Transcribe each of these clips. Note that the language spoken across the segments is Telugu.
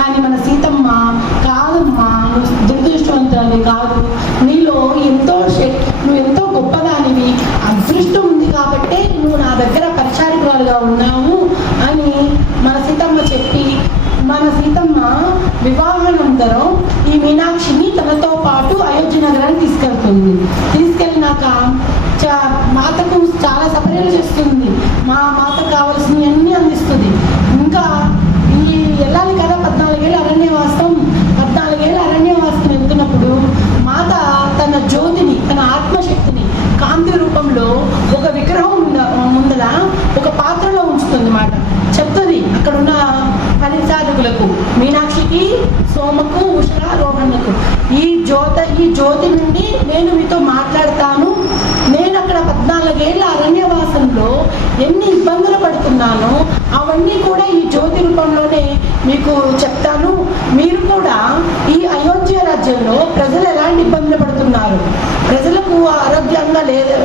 కానీ మన సీతమ్మ కాదమ్మా, నువ్వు దురదృష్టవంతురాలి కాదు, నీలో నువ్వు ఎంతో గొప్పదానివి, అదృష్టం ఉంది కాబట్టే నువ్వు నా దగ్గర పరిచారికురాలుగా ఉన్నావు అని మన సీతమ్మ చెప్పి, మన సీతమ్మ వివాహానంతరం ఈ మీనాక్షిని తనతో పాటు అయోధ్య నగరానికి తీసుకెళ్తుంది. తీసుకెళ్ళినాక మాతకు చాలా సపర్యలు చేస్తుంది, మాతకు కావాల్సినవన్నీ అందిస్తుంది. ఇంకా ఈ వెళ్ళాలి కదా 14 ఏళ్ళ అరణ్యవాసం. 14 ఏళ్ళ అరణ్యవాసం వెళ్తున్నప్పుడు మాత తన జ్యోతిని, తన ఆత్మశక్తిని కాంతి రూపంలో ఒక విగ్రహం ముందర ఒక పాత్రలో ఉంచుతుంది మాట. చెప్తుంది అక్కడున్న పరిచారకులకు, మీనాక్షికి, సోమకు, ఉషా, రోహన్లకు, ఈ జ్యోతి నుండి నేను మీతో మాట్లాడతాను. నేను అక్కడ 14 ఏళ్ళ అరణ్యవాసంలో ఎన్ని ఇబ్బందులు పడుతున్నానో అవన్నీ కూడా ఈ జ్యోతి రూపంలోనే మీకు చెప్తాను. మీరు కూడా ఈ అయోధ్య రాజ్యంలో ప్రజలు ఎలాంటి ఇబ్బందులు పడుతున్నారు, ప్రజలకు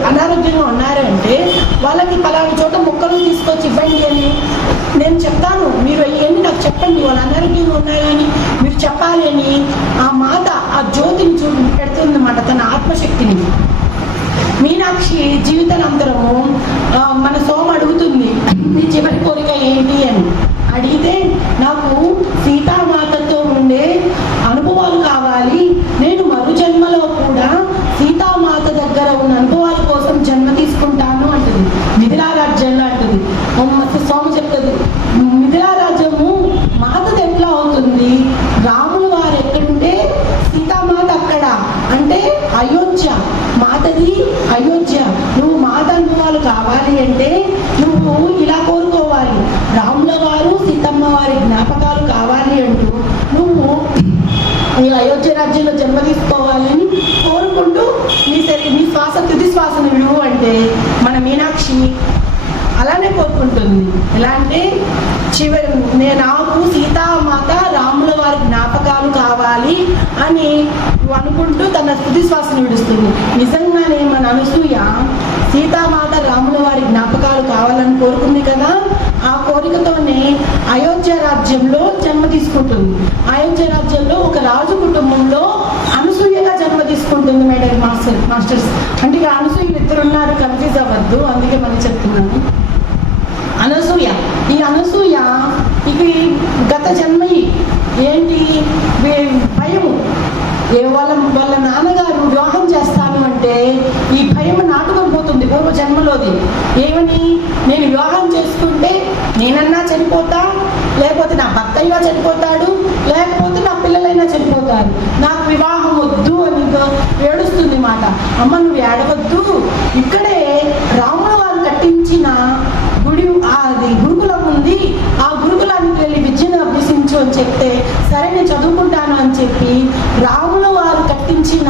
అనారోగ్యంగా ఉన్నారంటే వాళ్ళకి పలానా చోట మొక్కలు తీసుకొచ్చి ఇవ్వండి అని నేను చెప్తాను. మీరు అయ్యండి నాకు చెప్పండి, వాళ్ళు అనారోగ్యంగా ఉన్నాయని మీరు చెప్పాలి అని ఆ మాత ఆ జ్యోతిని పెడుతుంది అన్నమాట, తన ఆత్మశక్తిని. మీనాక్షి జీవితానంతరము మన సోమ అడుగుతుంది, మీ చివరి కోరిక ఏంటి అని అడిగితే, నాకు సీతామాతతో ఉండే అనుభవాలు కావాలి, నేను మరు జన్మలో కూడా సీతామాత దగ్గర ఉన్న అనుభవాల కోసం జన్మ తీసుకుంటాను అంటుంది. మిథిలా రాజ్యంలో అంటుంది. సోమ చెప్తుంది, మిథిలా రాజ్యము మాతది ఎట్లా అవుతుంది, రాములు వారు ఎక్కడుంటే సీతామాత అక్కడ, అంటే అయోధ్య మాతది అయోధ్య. నువ్వు మాత అనుభవాలు కావాలి అంటే నువ్వు ఇలా కోరుకోవాలి, రాముల వారు సీతమ్మ వారి జ్ఞాపకాలు కావాలి అంటూ నువ్వు ఈ అయోధ్య రాజ్యంలో జన్మ తీసుకోవాలని కోరుకుంటూ నీ శ్వాస తుది శ్వాసను విడువు అంటే మన మీనాక్షి అలానే కోరుకుంటుంది. ఎలా అంటే నాకు సీతామాత రాముల వారి జ్ఞాపకాలు కావాలి అని అనుకుంటూ తన తుది శ్వాసను విడుస్తుంది. నిజంగానే మన అనసూయ సీతామాత రాముల వారి జ్ఞాపకాలు కావాలని కోరుకుంది కదా, ఆ కోరికతోనే అయోధ్య రాజ్యంలో జన్మ తీసుకుంటుంది. అయోధ్య రాజ్యంలో ఒక రాజు కుటుంబంలో అనసూయగా జన్మ తీసుకుంటుంది. మేడం మాస్టర్స్ అంటే ఇక అనసూయలు ఇద్దరున్నారు, కన్ఫ్యూజ్ అవ్వద్దు, అందుకే మనం చెప్తున్నాను. అనసూయ, ఈ అనసూయ ఇది గత జన్మ ఏంటి భయము, వాళ్ళ నాన్నగారు వివాహం చేస్తాను అంటే ఈ భయం నాటుకొని పోతుంది పూర్వ జన్మలోది. ఏమని, నేను వివాహం చేసుకుంటే నేనన్నా చనిపోతా, లేకపోతే నా భర్త అయినా చనిపోతాడు, లేకపోతే నా పిల్లలైనా చనిపోతారు, నాకు వివాహం వద్దు అని ఏడుస్తుంది మాట. అమ్మ నువ్వు ఏడవద్దు, ఇక్కడే రాముల వారు కట్టించిన అది గురుకులం ఉంది, ఆ గురుకులానికి వెళ్ళి విద్యను అభ్యసించు అని చెప్తే సరే నేను చదువుకుంటాను అని చెప్పి రాముల వారు కట్టించిన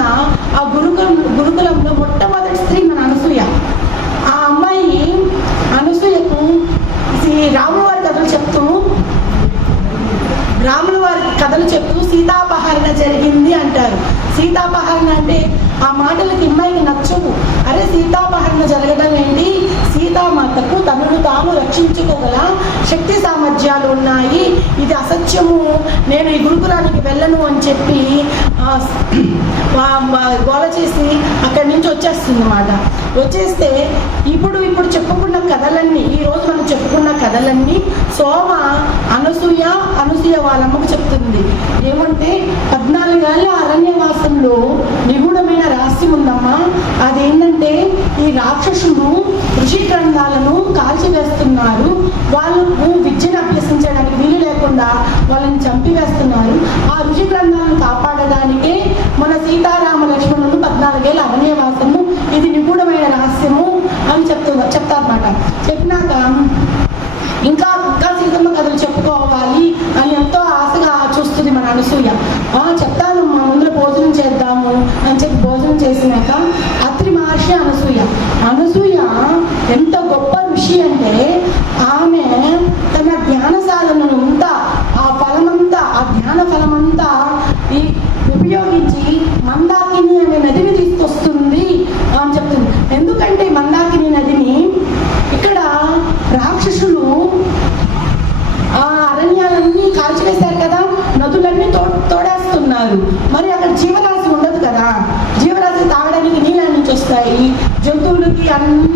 ఆ గురుకులంలో మొట్టమొదటి స్త్రీ మన అనసూయ. ఆ అమ్మాయి అనసూయకు రాముల వారి కథలు చెప్తూ సీతాపహరణ జరిగింది అంటారు. సీతాపహరణ అంటే ఆ మాటలకి అమ్మాయికి నచ్చవు. అరే సీతాపహరణ జరగడం ఏంటి, సీతామాతకు తనను తాను రక్షించుకోగల శక్తి సామర్థ్యాలు ఉన్నాయి, ఇది అసత్యము, నేను ఈ గురుకులానికి వెళ్ళను అని చెప్పి గోల చేసి అక్కడి నుంచి వచ్చేస్తుంది అన్నమాట. వచ్చేస్తే ఇప్పుడు చెప్పుకున్న కథలన్నీ, ఈరోజు మనం చెప్పుకున్న కథలన్నీ సోమ అనసూయ వాళ్ళమ్మకు చెప్తుంది. ఏమంటే 14 ఏళ్ళ అరణ్యవాసంలో నిగూఢమైన రహస్యం ఉందమ్మా. అదేంటంటే ఈ రాక్షసులు ఋషి గ్రంథాలను కాల్చివేస్తున్నారు, వాళ్ళకు విద్యను అభ్యసించడానికి వీలు లేకుండా వాళ్ళని చంపివేస్తున్నారు. ఆ ఋషి గ్రంథాలను కాపాడడానికే మన సీతారామ లక్ష్మణులు 14 ఏళ్ళ అరణ్యవాసము, ఇది నిగూఢమైన రహస్యము అని చెప్తారన్నమాట. చెప్పినాక ఇంకా సీతమ్మ కథలు చెప్పుకోవాలి అని ఎంతో ఆశగా చూస్తుంది మన అనసూయ. చెప్తాను మా ముందర భోజనం చేద్దాము అని చెప్పి భోజనం చేసినాక అత్రి మహర్షి అనసూయ ఎంత గొప్ప ఋషి అంటే ఆమె తన జ్ఞాన సాధనలంతా ఆ జ్ఞాన ఫలమంతా ఉపయోగించి మందాకిని అనే నదిని తీసుకొస్తుంది అని చెప్తుంది. ఎందుకంటే మందాకిని నదిని ఇక్కడ రాక్షసులు అన్నారు. మరి అక్కడ జీవరాశి ఉండదు కదా, జీవరాశి తాగడానికి నీళ్ళ నుంచి వస్తాయి, జంతువులకి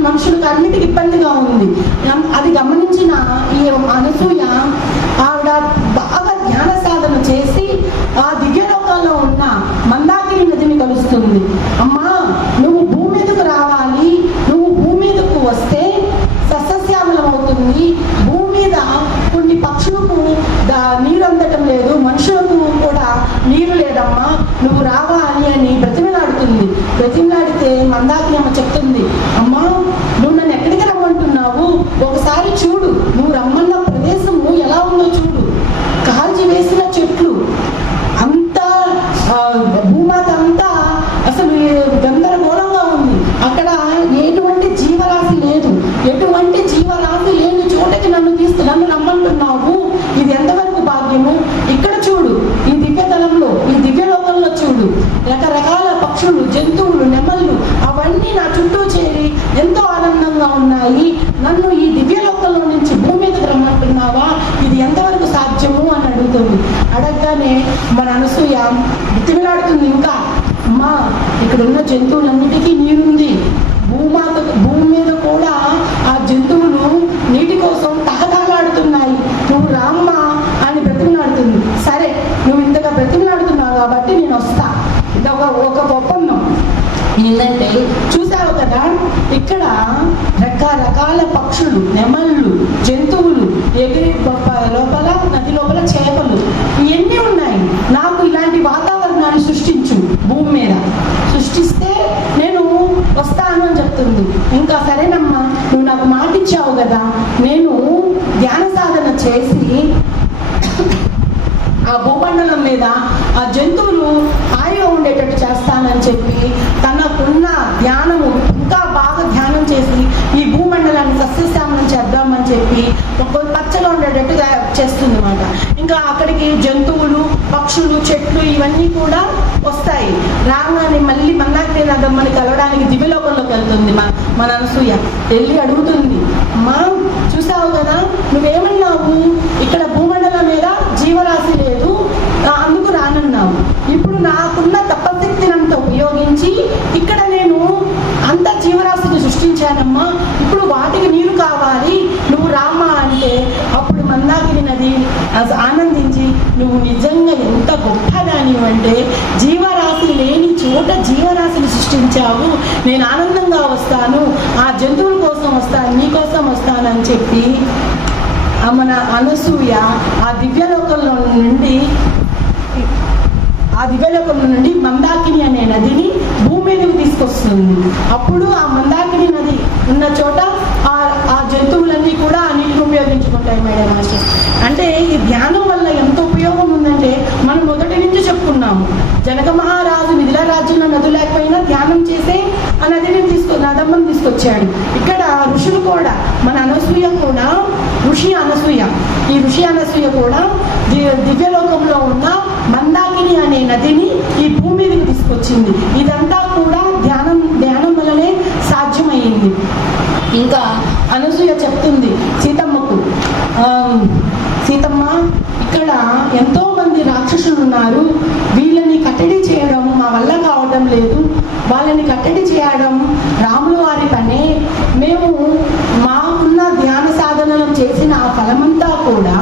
మనుషులకి అన్నిటికీ ఇబ్బందిగా ఉంది. అది గమనించిన ఈ అనసూయ ఆవిడ బాగా ధ్యాన సాధన చేసి ఆ దివ్యలోకాల్లో ఉన్న మందాకిని నదిని కలుస్తుంది. అమ్మా, నువ్వు భూమి మీదకు రావాలి, నువ్వు భూమి మీదకు వస్తే సస్యశ్యామలం అవుతుంది. భూమి మీద కొన్ని పక్షులకు నీరు అందటం లేదు, మనుషులకు కూడా నీరు లేదమ్మా, నువ్వు రావాలి అని బ్రతిమలాడుతుంది. బ్రతిమలాడితే మందాకిని అమ్మ చెప్తుంది, అమ్మా నువ్వు నన్ను ఎక్కడికి రమ్మంటున్నావు, ఒకసారి చూడు, నువ్వు రమ్మన్న ప్రదేశము ఎలా ఉందో చూడు, కాల్చి వేసిన చెట్లు అంతా, భూమాత అంతా అసలు గందరగోళంగా ఉంది. అక్కడ ఎటువంటి జీవరాశి లేదు, ఎటువంటి జీవరాశి లేని చోటకి నన్ను రమ్మంటున్నావు, ఇది ఎంతవరకు భాగ్యము. ఇక్కడ చూడు, ఈ దివ్యతలంలో, ఈ దివ్యలోకంలో చూడు, రకరకాల పక్షులు, జంతువులు, నెమళ్ళు అవన్నీ నా చుట్టూ చేరి ఎంతో ఆనందంగా ఉన్నాయి. నన్ను ఈ దివ్యలోకంలో నుంచి భూమి మీదకి రమ్మంటున్నావా, ఇది ఎంతవరకు సాధ్యము అని అడుగుతుంది. అడగగానే మన అనసూయ బ్రతిమలాడుతుంది. ఇంకా అమ్మా, ఇక్కడ ఉన్న జంతువులన్నిటికీ నీరుంది, భూమి మీద కూడా ఆ జంతువులు నీటి కోసం తహతహలాడుతున్నాయి, నువ్వు రామ్మా అని బ్రతిమలాడుతుంది. సరే, నువ్వు ఇంతగా బ్రతిమలాడుతున్నావు కాబట్టి నేను వస్తా. ఒక ఒప్పందం ఏంటంటే, చూసావు కదా ఇక్కడ రకరకాల పక్షులు, నెమళ్ళు, జంతువులు, ఎగిరి లోపల నది లోపల చేపలు ఇవన్నీ ఉన్నాయి. నాకు ఇలాంటి వాతావరణాన్ని సృష్టించు, భూమి మీద సృష్టిస్తే నేను వస్తాను అని చెప్తుంది. ఇంకా సరేనమ్మా, నువ్వు నాకు మాట ఇచ్చావు కదా, నేను ధ్యాన సాధన చేసి ఆ భూమండలం మీద ఆ జంతువులు హాయిగా ఉండేటట్టు చేస్తానని చెప్పి తనకున్న ధ్యానము ఇంకా బాగా ధ్యానం చేసి ఈ భూమండలాన్ని సస్యశ్యామలం చేద్దామని చెప్పి ఒక పచ్చగా ఉండేటట్టు చేస్తుంది అన్నమాట. ఇంకా అక్కడికి జంతువులు, పక్షులు, చెట్లు ఇవన్నీ కూడా వస్తాయి. రాగానే మళ్ళీ మందాకిని నదమ్మని కలవడానికి దివ్యలోకంలోకి వెళ్తుంది మన అనసూయ. వెళ్ళి అడుగుతుంది, అమ్మా చూసావు కదా, నువ్వేమన్నావు, ఇక్కడ భూమండలం మీద జీవరాశి లేదు, అందుకు రానన్నావు. ఇప్పుడు నాకున్న తపశక్తిని అంతా ఉపయోగించి ఇక్కడ నేను అంత జీవరాశిని సృష్టించానమ్మా, ఇప్పుడు వాటికి నీరు కావాలి, నువ్వు రామ్మా అంటే అప్పుడు మందాకిని నది ఆనందించి, నువ్వు నిజంగా ఎంత గొప్పదాని అంటే జీవరాశి లేని చోట జీవరాశిని సృష్టించావు, నేను ఆనందంగా వస్తాను, ఆ జంతువుల కోసం వస్తాను, నీ కోసం వస్తానని చెప్పి మన అనసూయ ఆ దివ్యలోకంలో నుండి మందాకిని అనే నదిని భూమి మీదకి తీసుకొస్తుంది. అప్పుడు ఆ మందాకిని నది ఉన్న చోట ఆ జంతువులన్నీ కూడా ఆ నీటిని ఉపయోగించుకుంటాయి. మేడం మాస్టర్ అంటే ఈ ధ్యానం వల్ల ఎంత ఉపయోగం ఉందంటే, మనం మొదటి నుంచి చెప్పుకున్నాము, జనక మహారాజు మిథిలా రాజ్యంలో నది లేకపోయినా ధ్యానం చేసే ఆ నదిని నదమ్మని తీసుకొచ్చాడు. ఇక్కడ ఋషులు కూడా, మన అనసూయ కూడా ఋషి అనసూయ, ఈ ఋషి అనసూయ కూడా దివ్యలోకంలో ఉన్న మందాకిని అనే నదిని ఈ భూమి మీదకి తీసుకొచ్చింది. ఇదంతా కూడా ధ్యానం వల్లనే సాధ్యమైంది. ఇంకా అనసూయ చెప్తుంది సీతమ్మకు, సీతమ్మ ఇక్కడ ఎంతో మంది రాక్షసులు ఉన్నారు, వీళ్ళని కట్టడి చేయడం మా వల్ల కావడం లేదు, వాళ్ళని కట్టడి చేయడం రాముల వారి పనే, మేము మాకున్న ధ్యాన సాధనలు చేసిన ఆ ఫలమంతా కూడా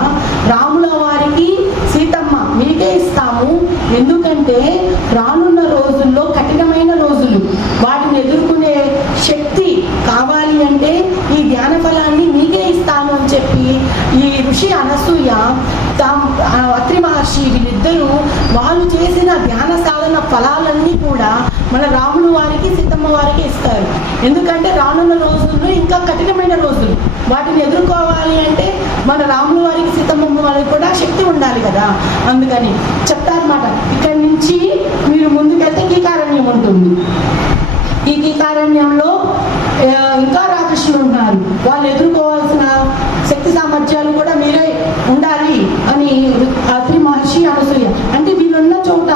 రాముల వారికి సీతమ్మ మీకే ఇస్తాము, ఎందుకంటే రానున్న రోజుల్లో కఠినమైన రోజులు, వాటిని ఎదుర్కొనే శక్తి కావాలి అంటే ఈ ధ్యాన ఫలాన్ని మీకే ఇస్తాను అని చెప్పి ఈ ఋషి అనసూయ అత్రి మహర్షి వీళ్ళిద్దరూ వాళ్ళు చేసిన ధ్యాన సాధన ఫలాలన్నీ కూడా మన రాముల వారికి సీతమ్మ వారికి ఇస్తారు. ఎందుకంటే రానున్న రోజుల్లో ఇంకా కఠినమైన రోజులు, వాటిని ఎదుర్కోవాలి అంటే మన రాముల వారికి సీతమ్మ వారికి కూడా శక్తి ఉండాలి కదా, అందుకని చెప్తారన్నమాట. ఇక్కడి నుంచి మీరు ముందుకెళ్తే కీకారణ్యం ఉంటుంది, ఈ కీకారణ్యంలో ఇంకా రాక్షసులు ఉన్నారు, వాళ్ళు ఎదుర్కోవాల్సిన శక్తి సామర్థ్యాలు కూడా మీరే ఉండాలి అని అత్రి మహర్షి అనసూయ అంటే వీళ్ళున్న చోట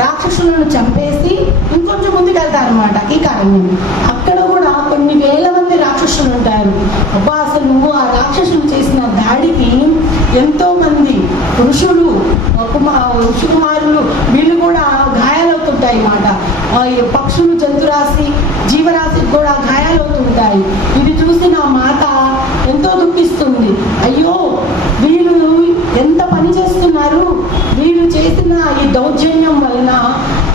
రాక్షసులను చంపేసి ఇంకొంచెం ముందుకు వెళ్తారనమాట కీకారణ్యం. అక్కడ కూడా కొన్ని వేల మంది రాక్షసులు ఉంటారు. అబ్బా, అసలు నువ్వు ఆ రాక్షసులు చేసిన దాడికి ఎంతో మంది ఋషులు, ఋషికుమారులు వీళ్ళు కూడా పక్షులు, జంతురాశి, జీవరాశికి కూడా గాయాలవుతుంటాయి. ఇది చూసి నా మాత ఎంతో దుఃఖిస్తుంది. అయ్యో, వీళ్ళు ఎంత పని చేస్తున్నారు, వీళ్ళు చేసిన ఈ దౌర్జన్యం వలన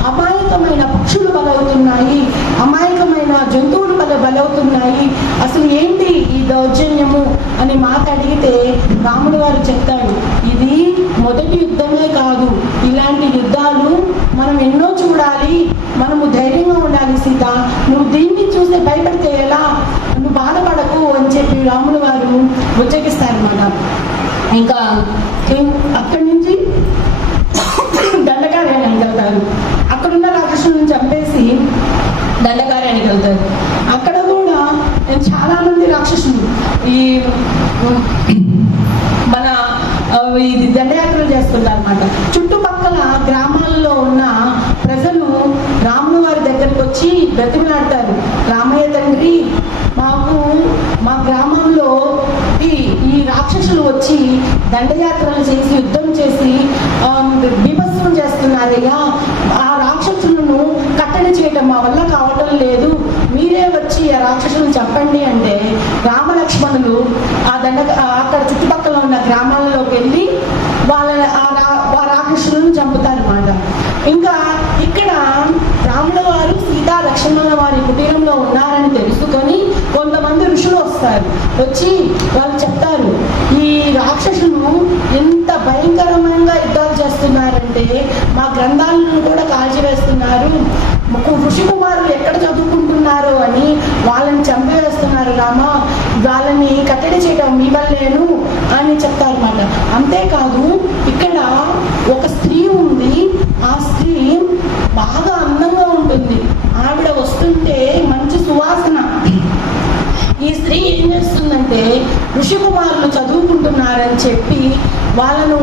అమాయకమైన పక్షులు బలవుతున్నాయి, అమాయకమైన జంతువులు బలవుతున్నాయి, అసలు ఏంటి ఈ దౌర్జన్యము అని మాత అడిగితే రాముడు వారు చెప్తాడు, ఇది మొదటి యుద్ధమే కాదు, ఇలాంటి యుద్ధాలు మనం ఎన్నో చూడాలి, మనము ధైర్యంగా ఉండాలి సీత, నువ్వు దీన్ని చూస్తే భయపడితే ఎలా, నువ్వు బాధపడకు అని చెప్పి రాముడు వారు ఉచ్చగిస్తారన్నమాట. ఇంకా అక్కడి నుంచి దండకార్యానికి వెళ్తారు. అక్కడున్న రాక్షసులను చంపేసి దండకార్యానికి వెళ్తారు. అక్కడ కూడా చాలా మంది రాక్షసులు ఈ మన ఇది దండయాత్రలు చేస్తుంటారు అన్నమాట. చుట్టుపక్కల గ్రామాల్లో ఉన్న ప్రజలు రాముల వారి దగ్గరికి వచ్చి బ్రతిమలాడతారు, రామయ్య తండ్రి, మాకు మా గ్రామంలో ఈ రాక్షసులు వచ్చి దండయాత్రలు చేసి యుద్ధం చేసి బీభత్సం చేస్తున్నారయ్యా, ఆ రాక్షసులను కట్టడి చేయడం మా వల్ల కావటం లేదు, మీరే వచ్చి ఆ రాక్షసులను చెప్పండి అంటే రామలక్ష్మణులు అక్కడ చుట్టుపక్కల ఉన్న గ్రామాలలోకి వెళ్ళి ఆ రాక్షసులను చంపుతారన్నమాట. ఇంకా ఇక్కడ రాముల వారు సీతా లక్ష్మణుల వారి కుటీరంలో ఉన్నారని తెలుసుకొని కొంతమంది ఋషులు వస్తారు. వచ్చి వాళ్ళు చెప్తారు, ఈ రాక్షసులు ఎంత భయంకరమైన యుద్ధాలు చేస్తున్నారంటే మా గ్రంథాలను కూడా కాల్చివేస్తున్నారు, ఋషి కుమారులు ఎక్కడ చదువుకుంటున్నారు అని వాళ్ళని చంపివేస్తున్నారు రామ, వాళ్ళని కట్టడి చేయడం మీ వల్లేను అని చెప్తారన్నమాట. అంతేకాదు ఇక్కడ ఒక స్త్రీ ఉంది, ఆ స్త్రీ బాగా అందంగా ఉంటుంది, ఆవిడ వస్తుంటే మంచి సువాసన. ఈ స్త్రీ ఏం చేస్తుందంటే ఋషి కుమారులు చదువుకుంటున్నారని చెప్పి వాళ్ళను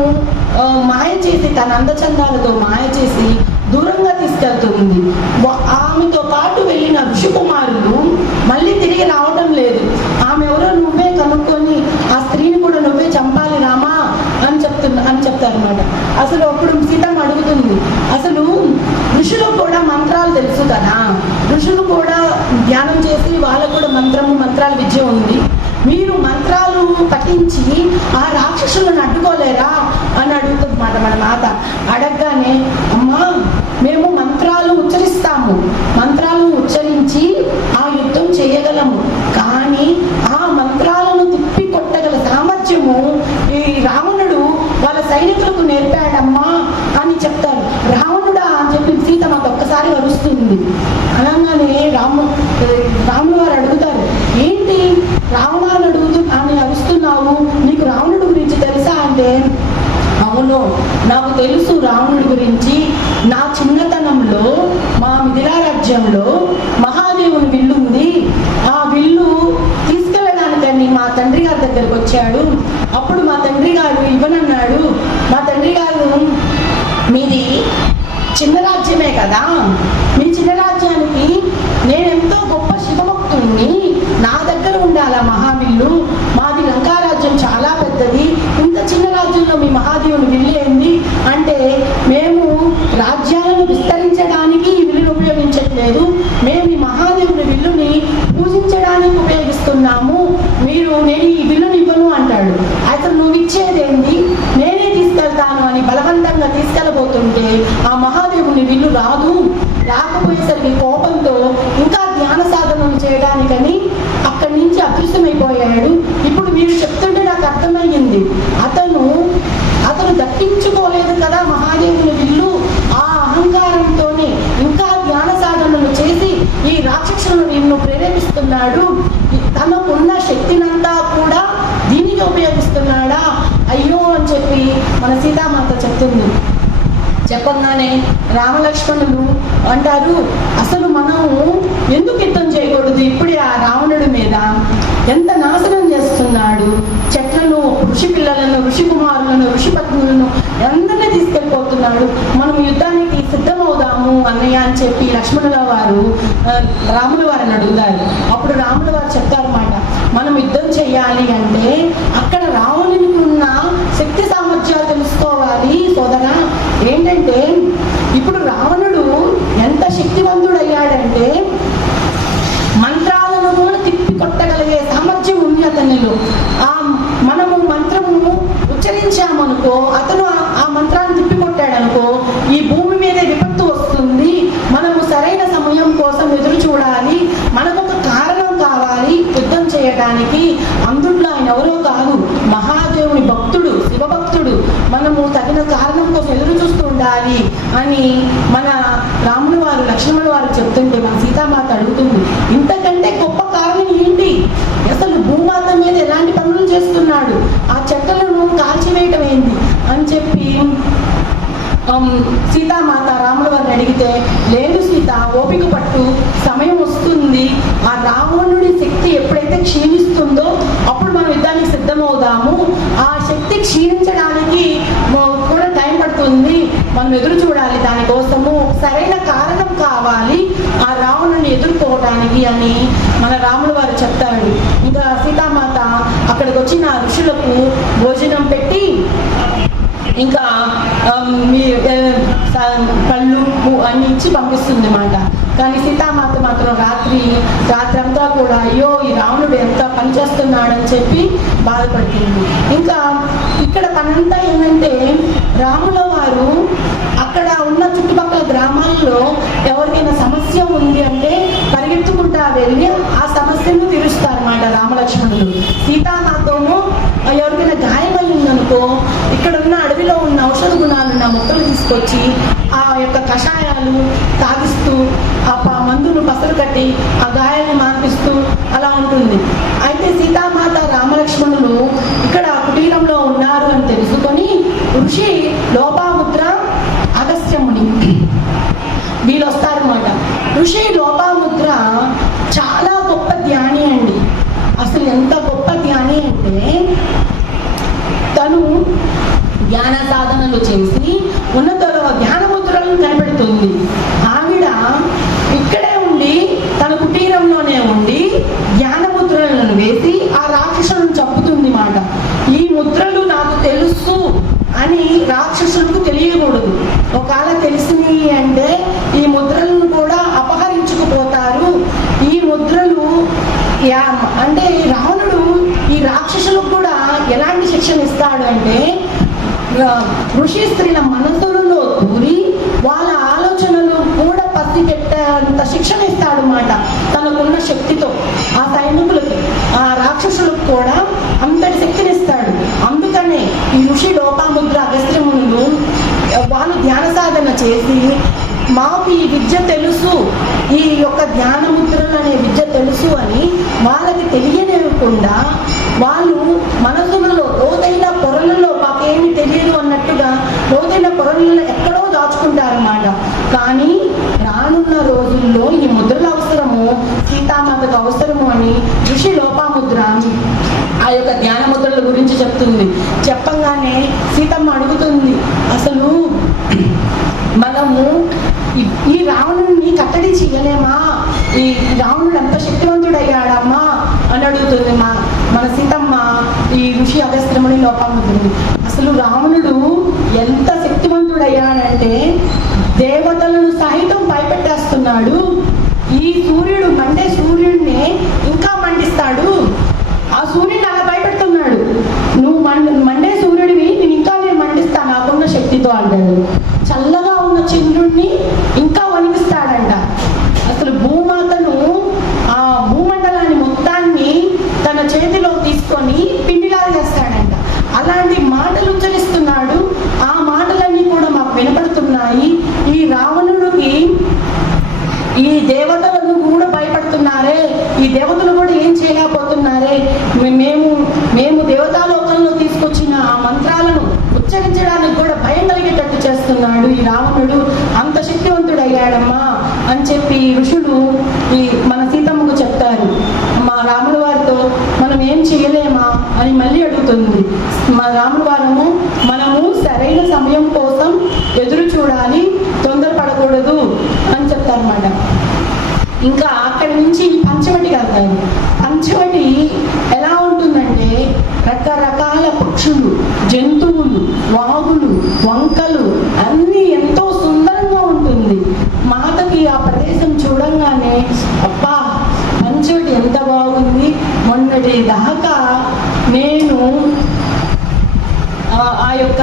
మాయ చేసి, తన అందచందాలతో మాయ చేసి దూరంగా తీసుకెళ్తుంది. ఆమెతో పాటు వెళ్ళిన ఋషి కుమారులు మళ్ళీ తిరిగి రావడం లేదు. ఆమె ఎవరో నువ్వే కనుక్కొని ఆ స్త్రీని కూడా నువ్వే చంపాలి రామా అని చెప్తారన్నమాట. అసలు అప్పుడు సీతమ్మ అడుగుతుంది, అసలు ఋషులకు కూడా మంత్రాలు తెలుసు కదా, ఋషులు కూడా ధ్యానం చేసి వాళ్ళకు కూడా మంత్రాల విద్య ఉంది, మీరు మంత్రాలు పఠించి ఆ రాక్షసులను అడ్డుకోలేరా అని అడుగుతుంది మన మాత. అడగగానే అమ్మా, మేము మంత్రాలు ఉచ్చరిస్తాము, మంత్రాలను ఉచ్చరించి ఆ యుద్ధం చేయగలము, కానీ ఆ మంత్రాలను తిప్పి కొట్టగల సామర్థ్యము ఈ రావణుడు వాళ్ళ సైనికులకు నేర్పాడమ్మా అని చెప్తారు. రావణుడా అని చెప్పి సీత మాకు ఒక్కసారి అరుస్తుంది. అనగానే రాముల వారు అడుగుతారు, ఏంటి రావణాన్ని అని అరుస్తున్నావు, నీకు రావణుడి గురించి తెలుసా అంటే, అవును నాకు తెలుసు రావణుడి గురించి, నా చిన్నతనంలో మా మిథిలా రాజ్యంలో మహాదేవుని విల్లు ఉంది, ఆ విల్లు తీసుకెళ్ళడానికని మా తండ్రి గారి దగ్గరకు వచ్చాడు, అప్పుడు మా తండ్రి గారు ఇవ్వనన్నాడు, మా తండ్రి గారు మీది చిన్న రాజ్యమే కదా, మీ చిన్న రాజ్యానికి నేనెంతో గొప్ప శివభక్తుణ్ణి, నా దగ్గర ఉండాల మహావిల్లు, మాది లంకారాజ్యం చాలా పెద్దది, ఇంత చిన్న రాజ్యంలో మీ మహాదేవుని విల్లేంది అంటే, మేము రాజ్యాలను విస్తరించడానికి ఈ విల్లును ఉపయోగించట్లేదు, మేము ఈ మహాదేవుని విల్లుని పూజించడానికి ఉపయోగిస్తున్నాము, నేను ఈ విల్లుని ఇవ్వను అంటాడు. అసలు నువ్వు ఇచ్చేదేంటి, నేనే తీసుకెళ్తాను అని బలవంతంగా తీసుకెళ్ళబోతుంటే ఆ మహాదేవుని విల్లు రాకపోయేసరికి కోపంతో ఇంకా ధ్యాన సాధనలు చేయడానికని అక్కడి నుంచి అదృశ్యమైపోయాడు. ఇప్పుడు మీరు చెప్తుంటే నాకు అర్థమయ్యింది, అతను దక్కించుకోలేదు కదా మహాదేవుని విల్లు, ఆ అహంకారంతోనే ఇంకా ధ్యాన సాధనలు చేసి ఈ రాక్షసులను నిన్ను ప్రేరేపిస్తున్నాడు, తనకున్న శక్తినంతా కూడా దీనికి ఉపయోగిస్తున్నాడా, అయ్యో అని చెప్పి మన సీతామాత చెప్తుంది. చెప్పగానే రామలక్ష్మణులు అంటారు, అసలు మనము ఎందుకు యుద్ధం చేయకూడదు, ఇప్పుడే ఆ రావణుడి మీద ఎంత నాశనం చేస్తున్నాడు, చెట్లను, ఋషి పిల్లలను, ఋషి కుమారులను, ఋషి పత్నులను అందరినీ తీసుకెళ్ళిపోతున్నాడు, మనం యుద్ధానికి సిద్ధమవుదాము అన్నయ్య అని చెప్పి లక్ష్మణుల వారు రాముల వారిని అడుగుతారు. అప్పుడు రాముల వారు చెప్తారన్నమాట, మనం యుద్ధం చెయ్యాలి అంటే అక్కడ రావణునికి ఉన్న శక్తి సామర్థ్యాలు తెలుసుకోవాలి సోదరా. ఏంటంటే ఇప్పుడు రావణుడు ఎంత శక్తివంతుడు సరైన కారణం కోసం ఎదురు చూస్తూ ఉండాలి అని మన రాముల వారు లక్ష్మణుల వారు చెప్తుంటే మన సీతామాత అడుగుతుంది, ఇంతకంటే గొప్ప కారణం ఏంటి? అసలు భూమాత మీద ఎలాంటి పనులు చేస్తున్నాడు, ఆ చెట్లను కాల్చివేయటం ఏంటి అని చెప్పి సీతామాత రాముల వారిని అడిగితే, లేదు సీత, ఓపిక పట్టు, సమయం వస్తుంది, ఆ రావణుడి శక్తి ఎప్పుడైతే క్షీణిస్తుందో అప్పుడు మనం యుద్ధానికి సిద్ధమవుదాము, ఆ శక్తి క్షీణించడానికి కూడా టైం పడుతుంది, మనం ఎదురు చూడాలి, దానికోసము సరైన కారణం కావాలి ఆ రావణుని ఎదుర్కోవడానికి అని మన రాముల వారు చెప్తాడు. ఇంకా సీతామాత అక్కడికి వచ్చిన ఋషులకు భోజనం పెట్టి ఇంకా పళ్ళు అన్ని ఇచ్చి పంపిస్తుంది అన్నమాట. కానీ సీతామాత మాత్రం రాత్రి అంతా కూడా అయ్యో ఈ రావణుడు ఎంత పనిచేస్తున్నాడని చెప్పి బాధపడుతుంది. ఇంకా ఇక్కడ పనంతా ఏంటంటే రాముల వారు అక్కడ ఉన్న చుట్టుపక్కల గ్రామాల్లో ఎవరికైనా సమస్య ఉంది అంటే పరిగెత్తుకుంటా వెళ్ళి ఆ సమస్యను తీరుస్తారన్నమాట రామలక్ష్మణులు. సీతామాతను ఎవరికైనా గాయమైందనుకో ఇక్కడ ఉన్న అడవిలో ఉన్న ఔషధ గుణాలున్న మొక్కలు తీసుకొచ్చి ఆ యొక్క కషాయాలు తాగిస్తూ ఆ మందులు పసరు కట్టి ఆ గాయాన్ని మాన్పిస్తూ అలా ఉంటుంది. అయితే సీతామాత రామలక్ష్మణులు ఇక్కడ కుటీరంలో ఉన్నారు అని తెలుసుకొని ఋషి లోపాముద్ర అగస్త్యముని వీళ్ళు వస్తారన్నమాట. ఋషి లోపాముద్ర చాలా గొప్ప ధ్యాని అండి. అసలు ఎంత గొప్ప ధ్యాని అంటే తను ధ్యాన సాధనలు చేసి ఉన్నతలో జ్ఞానముద్రలను కనిపెడుతుంది. ఆవిడ ఇక్కడే ఉండి తన కుటీరంలోనే ఉండి జ్ఞానముద్రలను వేసి ఆ రాక్షసులను చంపుతుంది మాట. ఈ ముద్రలు నాకు తెలుసు అని రాక్షసులకు తెలియకూడదు. ఒకవేళ తెలిసినవి అంటే ఈ ముద్రలను కూడా అపహరించుకుపోతారు. ఈ ముద్రలు అంటే రావణుడు ఈ రాక్షసులకు కూడా ఎలాంటి శిక్షణ ఇస్తాడు అంటే ఋషి స్త్రీల మనసులలో దూరి వాళ్ళ ఆలోచనలు కూడా పసిగట్టేంత శిక్షణ ఇస్తాడు అన్నమాట తనకున్న శక్తితో. ఆ సైనికులకి ఆ రాక్షసులకు కూడా అంతటి శక్తిని ఇస్తాడు. అందుకనే ఈ ఋషి లోపాముద్ర అగస్త్యమునులు వాళ్ళు ధ్యాన సాధన చేసి మాకు ఈ విద్య తెలుసు, ఈ యొక్క ధ్యానముద్రలు అనే విద్య తెలుసు అని వాళ్ళకి తెలియనివ్వకుండా వాళ్ళు మనసులలో లోతైన పొరలలో మాకేమి తెలియదు అన్నట్టుగా లోతైన పొరలలో ఎక్కడో దాచుకుంటారన్నమాట. కానీ రానున్న రోజుల్లో ఈ ముద్రలు అవసరము, సీతామాతకు అవసరము అని ఋషి లోపాముద్ర ఆ యొక్క ధ్యాన ముద్రల గురించి చెప్తుంది. చెప్పంగానే సీతమ్మ అడుగుతుంది, అసలు మనము ఈ రావణుని కట్టడి చేయలేమా? ఈ రావణుడు ఎంత శక్తివంతుడయ్యాడమ్మా అని అడుగుతుంది మన సీతమ్మ ఈ ఋషి అగస్త్యముని లోపాముద్రుని. అసలు రావణుడు ఎంత శక్తివంతుడయ్యాడంటే దేవతలను సహితం భయపెట్టేస్తున్నాడు. ఈ సూర్యుడు మండే సూర్యుడిని ఇంకా మండిస్తాడు. ఆ సూర్యుడిని అలా భయపెడుతున్నాడు. నువ్వు మండే సూర్యుడివి, నేను మండిస్తా నాకున్న శక్తితో అంటాడు. చల్లగా ఉన్న చంద్రుడిని ఇంకా వణికిస్తాడంట. అసలు భూమాతను ఆ భూమండలాన్ని మొత్తాన్ని తన చేతిలో తీసుకొని పిండిలా చేస్తాడంట. అలాంటి మాటలు ఉచ్చరిస్తున్నాడు. ఆ మాటలన్నీ కూడా మాకు వినపడుతున్నాయి. ఈ రావణుడికి ఈ దేవతలను కూడా భయపడుతున్నారే, ఈ దేవతలు కూడా ఏం చేయలేకపోతున్నారే, మేము దేవతాలోకంలో తీసుకొచ్చిన ఆ మంత్రాలను ఉచ్చరించడానికి కూడా భయం కలిగేటట్టు చేస్తున్నాడు ఈ రావణుడు, అంత శక్తివంతుడు అయ్యాడమ్మా అని చెప్పి ఋషులు ఈ మన సీతమ్మకు చెప్తారు. మా రాముల వారితో మనం ఏం చేయలేమా అని మళ్ళీ అడుగుతుంది. మా రాముల వారము మనము సరైన సమయం కోసం ఎదురు చూడాలి, తొందరపడకూడదు అని చెప్తారన్నమాట. ఇంకా అక్కడి నుంచి పంచవటికి వెళ్తారు. పంచవటి ఎలా ఉంటుందంటే రకరకాల పక్షులు, జంతువులు, వాగులు, వంకలు అన్నీ ఎంతో సుందరంగా ఉంటుంది. మాతకి ఆ ప్రదేశం చూడంగానే అబ్బా పంచవటి ఎంత బాగుంది, మొన్నటి దాకా నేను ఆ యొక్క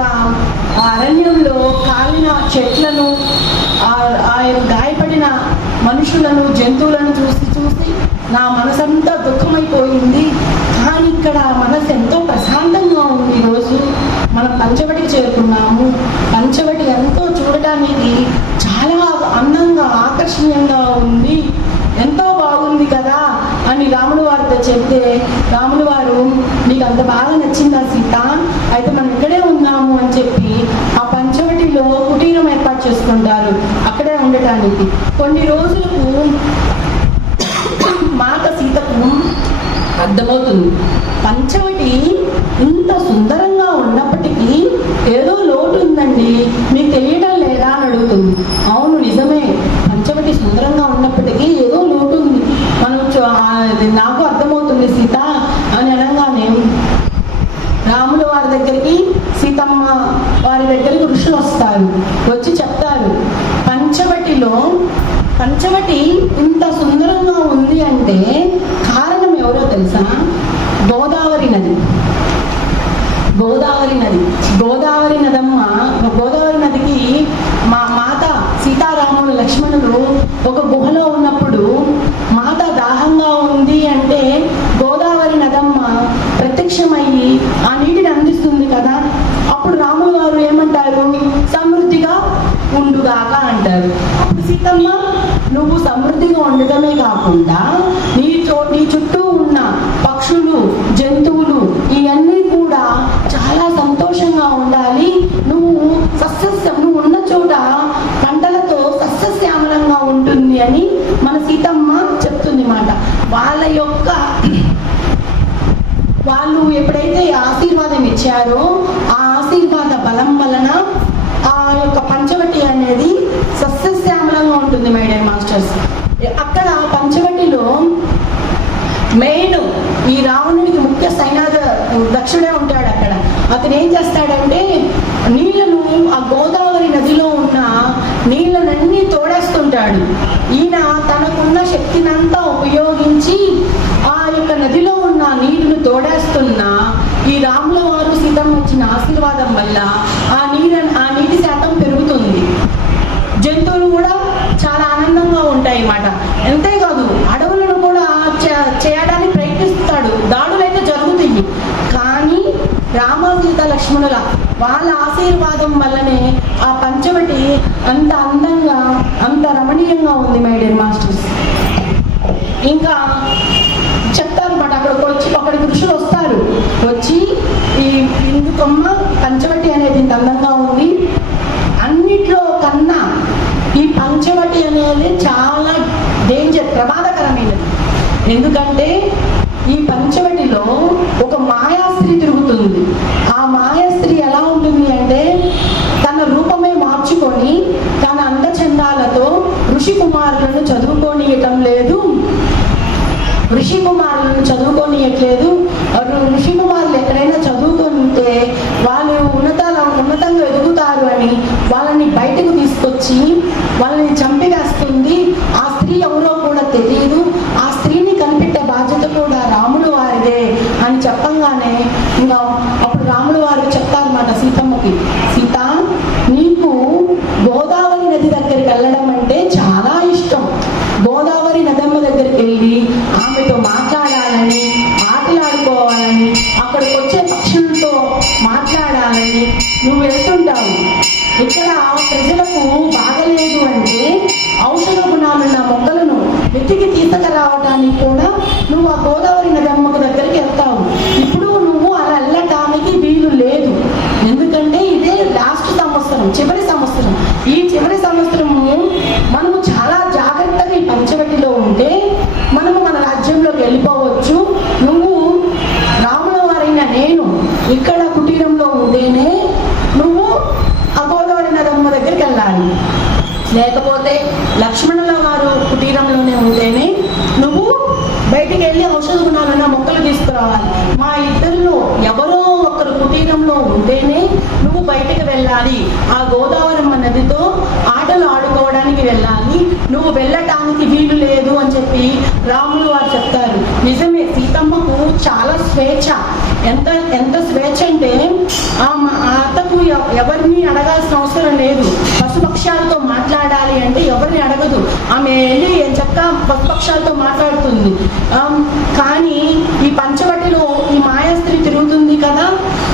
అరణ్యంలో కాలిన చెట్లను, ఆ యొక్క గాయపడిన మనుషులను, జంతువులను చూసి నా మనసంతా దుఃఖమైపోయింది. కానీ ఇక్కడ మనసు ఎంతో ప్రశాంతంగా ఉంది ఈరోజు మనం పంచవటికి చేరుకున్నాము. పంచవటి ఎంతో చూడటానికి చాలా అందంగా ఆకర్షణీయంగా ఉంది, ఎంతో బాగుంది కదా అని రాములు వారితో చెప్తే, రాములు వారు నీకు అంత బాగా నచ్చిందా సీత, అయితే మనం ఇక్కడే ఉన్నాము అని చెప్పి ఆ పంచవటిలో కుటీరం ఏర్పాటు చేసుకుంటారు అక్కడే ఉండటానికి. కొన్ని రోజులకు మాత సీతకు అర్థమవుతుంది, పంచవటి ఇంత సుందరంగా ఉన్నప్పటికీ ఏదో లోటు ఉందండి, మీకు తెలియడం లేదా అని అడుగుతుంది. అవును నిజమే, పంచవటి సుందరంగా ఉన్నప్పటికీ ఏదో లోటు ఉంది, మనం నాకు అర్థమవుతుంది సీత అని అనగానే రాముల వారి దగ్గరికి సీతమ్మ వారి దగ్గరికి ఋషులు వస్తారు. వచ్చి చెప్తారు, పంచవటి ఇంత సుందరంగా ఉంది అంటే కారణం ఎవరో తెలుసా? గోదావరి నది. గోదావరి నదికి మా మాత సీతారాములు లక్ష్మణులు ఒక గుహలో ఉన్నప్పుడు మాత దాహంగా ఉంది అంటే గోదావరి నదమ్మ ప్రత్యక్షమయ్యి ఆ నీటిని అందిస్తుంది కదా. అప్పుడు రాములు వారు ఏమంటారు? సమృద్ధిగా ఉండుగాక అంటారు. అప్పుడు సీతమ్మ, నువ్వు సమృద్ధిగా ఉండటమే కాకుండా నీ చుట్టూ ఉన్న పక్షులు, జంతువులు ఇవన్నీ కూడా చాలా సంతోషంగా ఉండాలి, నువ్వు ఉన్న చోట పంటలతో సస్యశ్యామలంగా ఉంటుంది అని మన సీతమ్మ చెప్తుంది మాట. వాళ్ళు ఎప్పుడైతే ఆశీర్వాదం ఇచ్చారో ఆ ఆశీర్వాద బలం వలన ఆ యొక్క పంచవటి అనేది సస్యశ్యామలంగా ఉంటుంది. మై డియర్ మాస్టర్స్, అక్కడ పంచవటిలో మెయిన్ ఈ రావణుడికి ముఖ్య సైనాధ దక్షుడే ఉంటాడు. అక్కడ అతను ఏం చేస్తాడంటే నీళ్లను, ఆ గోదావరి నదిలో ఉన్న నీళ్ళనన్నీ తోడేస్తుంటాడు. ఈయన తనకున్న శక్తినంతా ఉపయోగించి ఆ యొక్క నదిలో ఉన్న నీళ్లను తోడేస్తున్న ఈ రాముల వారు సీతమ్మ ఇచ్చిన ఆశీర్వాదం వల్ల ఆ నీటి శాతం పెరుగుతుంది. జంతువులు కూడా చాలా ఆనందంగా ఉంటాయి అన్నమాట. అంతేకాదు అడవులను కూడా చేయడానికి ప్రయత్నిస్తాడు, దాడులైతే జరుగుతాయి. కానీ రామ సీత లక్ష్మణుల వాళ్ళ ఆశీర్వాదం వల్లనే ఆ పంచవటి అంత అందంగా, అంత రమణీయంగా ఉంది. మై డియర్ మాస్టర్స్, ఇంకా చెప్తారన్నమాట. అక్కడికి ఋషులు వస్తారు. వచ్చి ఈ ఎందుకమ్మ పంచవటి అనేది ఇంత అందంగా ఉంది, అన్నిట్లో కన్నా ఈ పంచవటి అనేది చాలా ప్రమాదకరమైనది. ఎందుకంటే ఈ పంచవటిలో ఒక మాయాస్త్రీ తిరుగుతుంది. ఆ మాయాస్త్రీ ఎలా ఉంటుంది అంటే తన రూపమే మార్చుకొని తన అందచందాలతో ఋషి కుమారులను చదువుకోనియట్లేదు. ఋషి కుమారులు ఎక్కడైనా చదువుకుంటే వాళ్ళు ఉన్నతంగా ఎదుగుతారు అని వాళ్ళని బయటకు తీసుకొచ్చి వాళ్ళని చంపివేస్తుంది. ఆ స్త్రీ ఎవరో కూడా తెలియదు, ఆ స్త్రీని కనిపెట్టే బాధ్యత కూడా రాములు వారిదే అని చెప్పంగానే ఇంకా అప్పుడు రాములు వారు చెప్తారన్నమాట సీతమ్మకి, సీత నీకు గోదావరి నది దగ్గరికి వెళ్ళడం అంటే చాలా ఇష్టం. గోదావరి నదమ్మ దగ్గరికి వెళ్ళి ఆమెతో మాట్లాడాలని, ఆటలాడుకోవాలని, అక్కడికి వచ్చే పక్షులతో మాట్లాడాలని నువ్వు వెళ్తుంటావు. ఇక్కడ ప్రజలకు బాగలేదు అంటే ఔషధ గుణాలున్న మొక్కలను వెతికి తీసుకురావడానికి కూడా నువ్వు ఆ గోదావరి నదమ్మకు దగ్గరికి వెళ్తావు. ఇప్పుడు నువ్వు అలా వెళ్ళటానికి వీలు లేదు. ఎందుకంటే ఇదే లాస్ట్ సంవత్సరం, చివరి సంవత్సరం. ఈ చివరి సంవత్సరము మనము చాలా జాగ్రత్తగా ఈ పంచవటిలో ఉంటే మనము మన రాజ్యంలోకి వెళ్ళిపోవచ్చు. నువ్వు రాముల వారైన నేను ఇక్కడ కుటీరంలో ఉంటేనే నువ్వు ఆ గోదావరి నదమ్మ దగ్గరికి వెళ్ళాలి, లేకపోతే లక్ష్మణుల వారు కుటీరంలోనే ఉంటేనే నువ్వు బయటికి వెళ్ళి ఔషధ గుణాలన్న మొక్కలు తీసుకురావాలి. మా ఇద్దరిలో ఎవరో ఒకరు కుటీరంలో ఉంటేనే నువ్వు బయటకు వెళ్ళాలి, ఆ గోదావరమ్మ నదితో ఆటలు ఆడుకోవడానికి వెళ్ళాలి, నువ్వు వెళ్ళటానికి వీలు లేదు అని చెప్పి రాములు వారు చెప్తారు. నిజమే, సీతమ్మకు చాలా స్వేచ్ఛ. ఎంత స్వేచ్ఛ అంటే ఆ అత్తకు ఎవరిని అడగాల్సిన అవసరం లేదు. పశుపక్ష పశుపక్షాలతో మాట్లాడాలి అంటే ఎవరిని అడగదు. ఆమె వెళ్ళి చక్క పశుపక్షాలతో మాట్లాడుతుంది. కానీ ఈ పంచవటిలో ఈ మాయాస్త్రి తిరుగుతుంది కదా,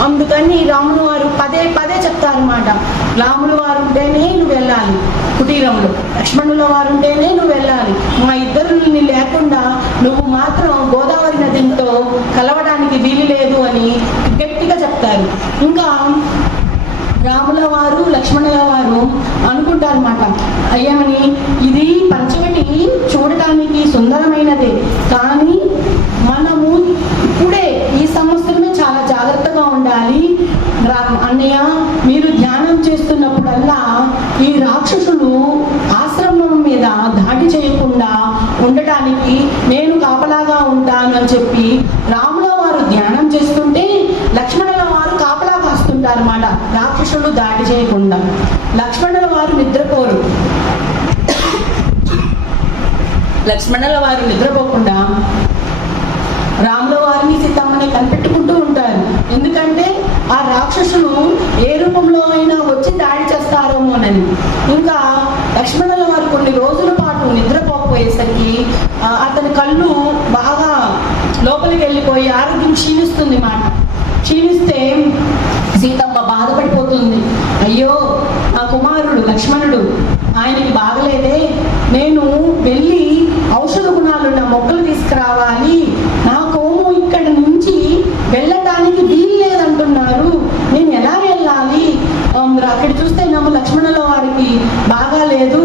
అందుకని రాములు వారు పదే పదే చెప్తారన్నమాట. రాములు వారు ఉంటేనే నువ్వు వెళ్ళాలి కుటీరంలో, లక్ష్మణుల వారు ఉంటేనే నువ్వు వెళ్ళాలి, మా ఇద్దరిని లేకుండా నువ్వు మాత్రం గోదావరి నదితో కలవడానికి వీలు లేదు అని గట్టిగా చెప్తారు. ఇంకా రాముల వారు లక్ష్మణుల వారు అనుకుంటారన్నమాట, అయ్యామని ఇది పంచవటి చూడటానికి సుందరమైనదే, కానీ మనము ఇప్పుడే ఈ సంవత్సరమే చాలా జాగ్రత్తగా ఉండాలి అన్నయ్య. మీరు ధ్యానం చేస్తున్నప్పుడల్లా ఈ రాక్షసులు ఆశ్రమం మీద దాడి చేయకుండా ఉండటానికి నేను కాపలాగా ఉంటాను అని చెప్పి రాముల వారు ధ్యానం చేస్తుంటే లక్ష్మణుల వారు కాపలా కాస్తుంటారన్నమాట, రాక్షసులు దాడి చేయకుండా. లక్ష్మణుల వారు నిద్రపోరు. లక్ష్మణుల వారు నిద్రపోకుండా రాముల వారిని సీతమ్మని కనిపెట్టుకుంటూ ఉంటారు. ఎందుకంటే ఆ రాక్షసులు ఏ రూపంలో అయినా వచ్చి దాడి చేస్తారేమోనని. ఇంకా లక్ష్మణుల వారు కొన్ని రోజుల పాటు నిద్రపోకపోయేసరికి అతని కళ్ళు బాగా లోపలికి వెళ్ళిపోయి ఆరోగ్యం క్షీణిస్తుంది మాట. క్షీణిస్తే సీతమ్మ బాధపడిపోతుంది. అయ్యో నా కుమారుడు లక్ష్మణుడు ఆయనకి బాగలేదే, నేను వెళ్ళి ఔషధ గుణాలున్న మొక్కలు తీసుకురావాలి, నాకోమో ఇక్కడ నుంచి వెళ్ళటానికి వీలు లేదంటున్నారు, నేను ఎలా వెళ్ళాలి? అక్కడ చూస్తే నమ్మ లక్ష్మణుల వారికి బాగాలేదు,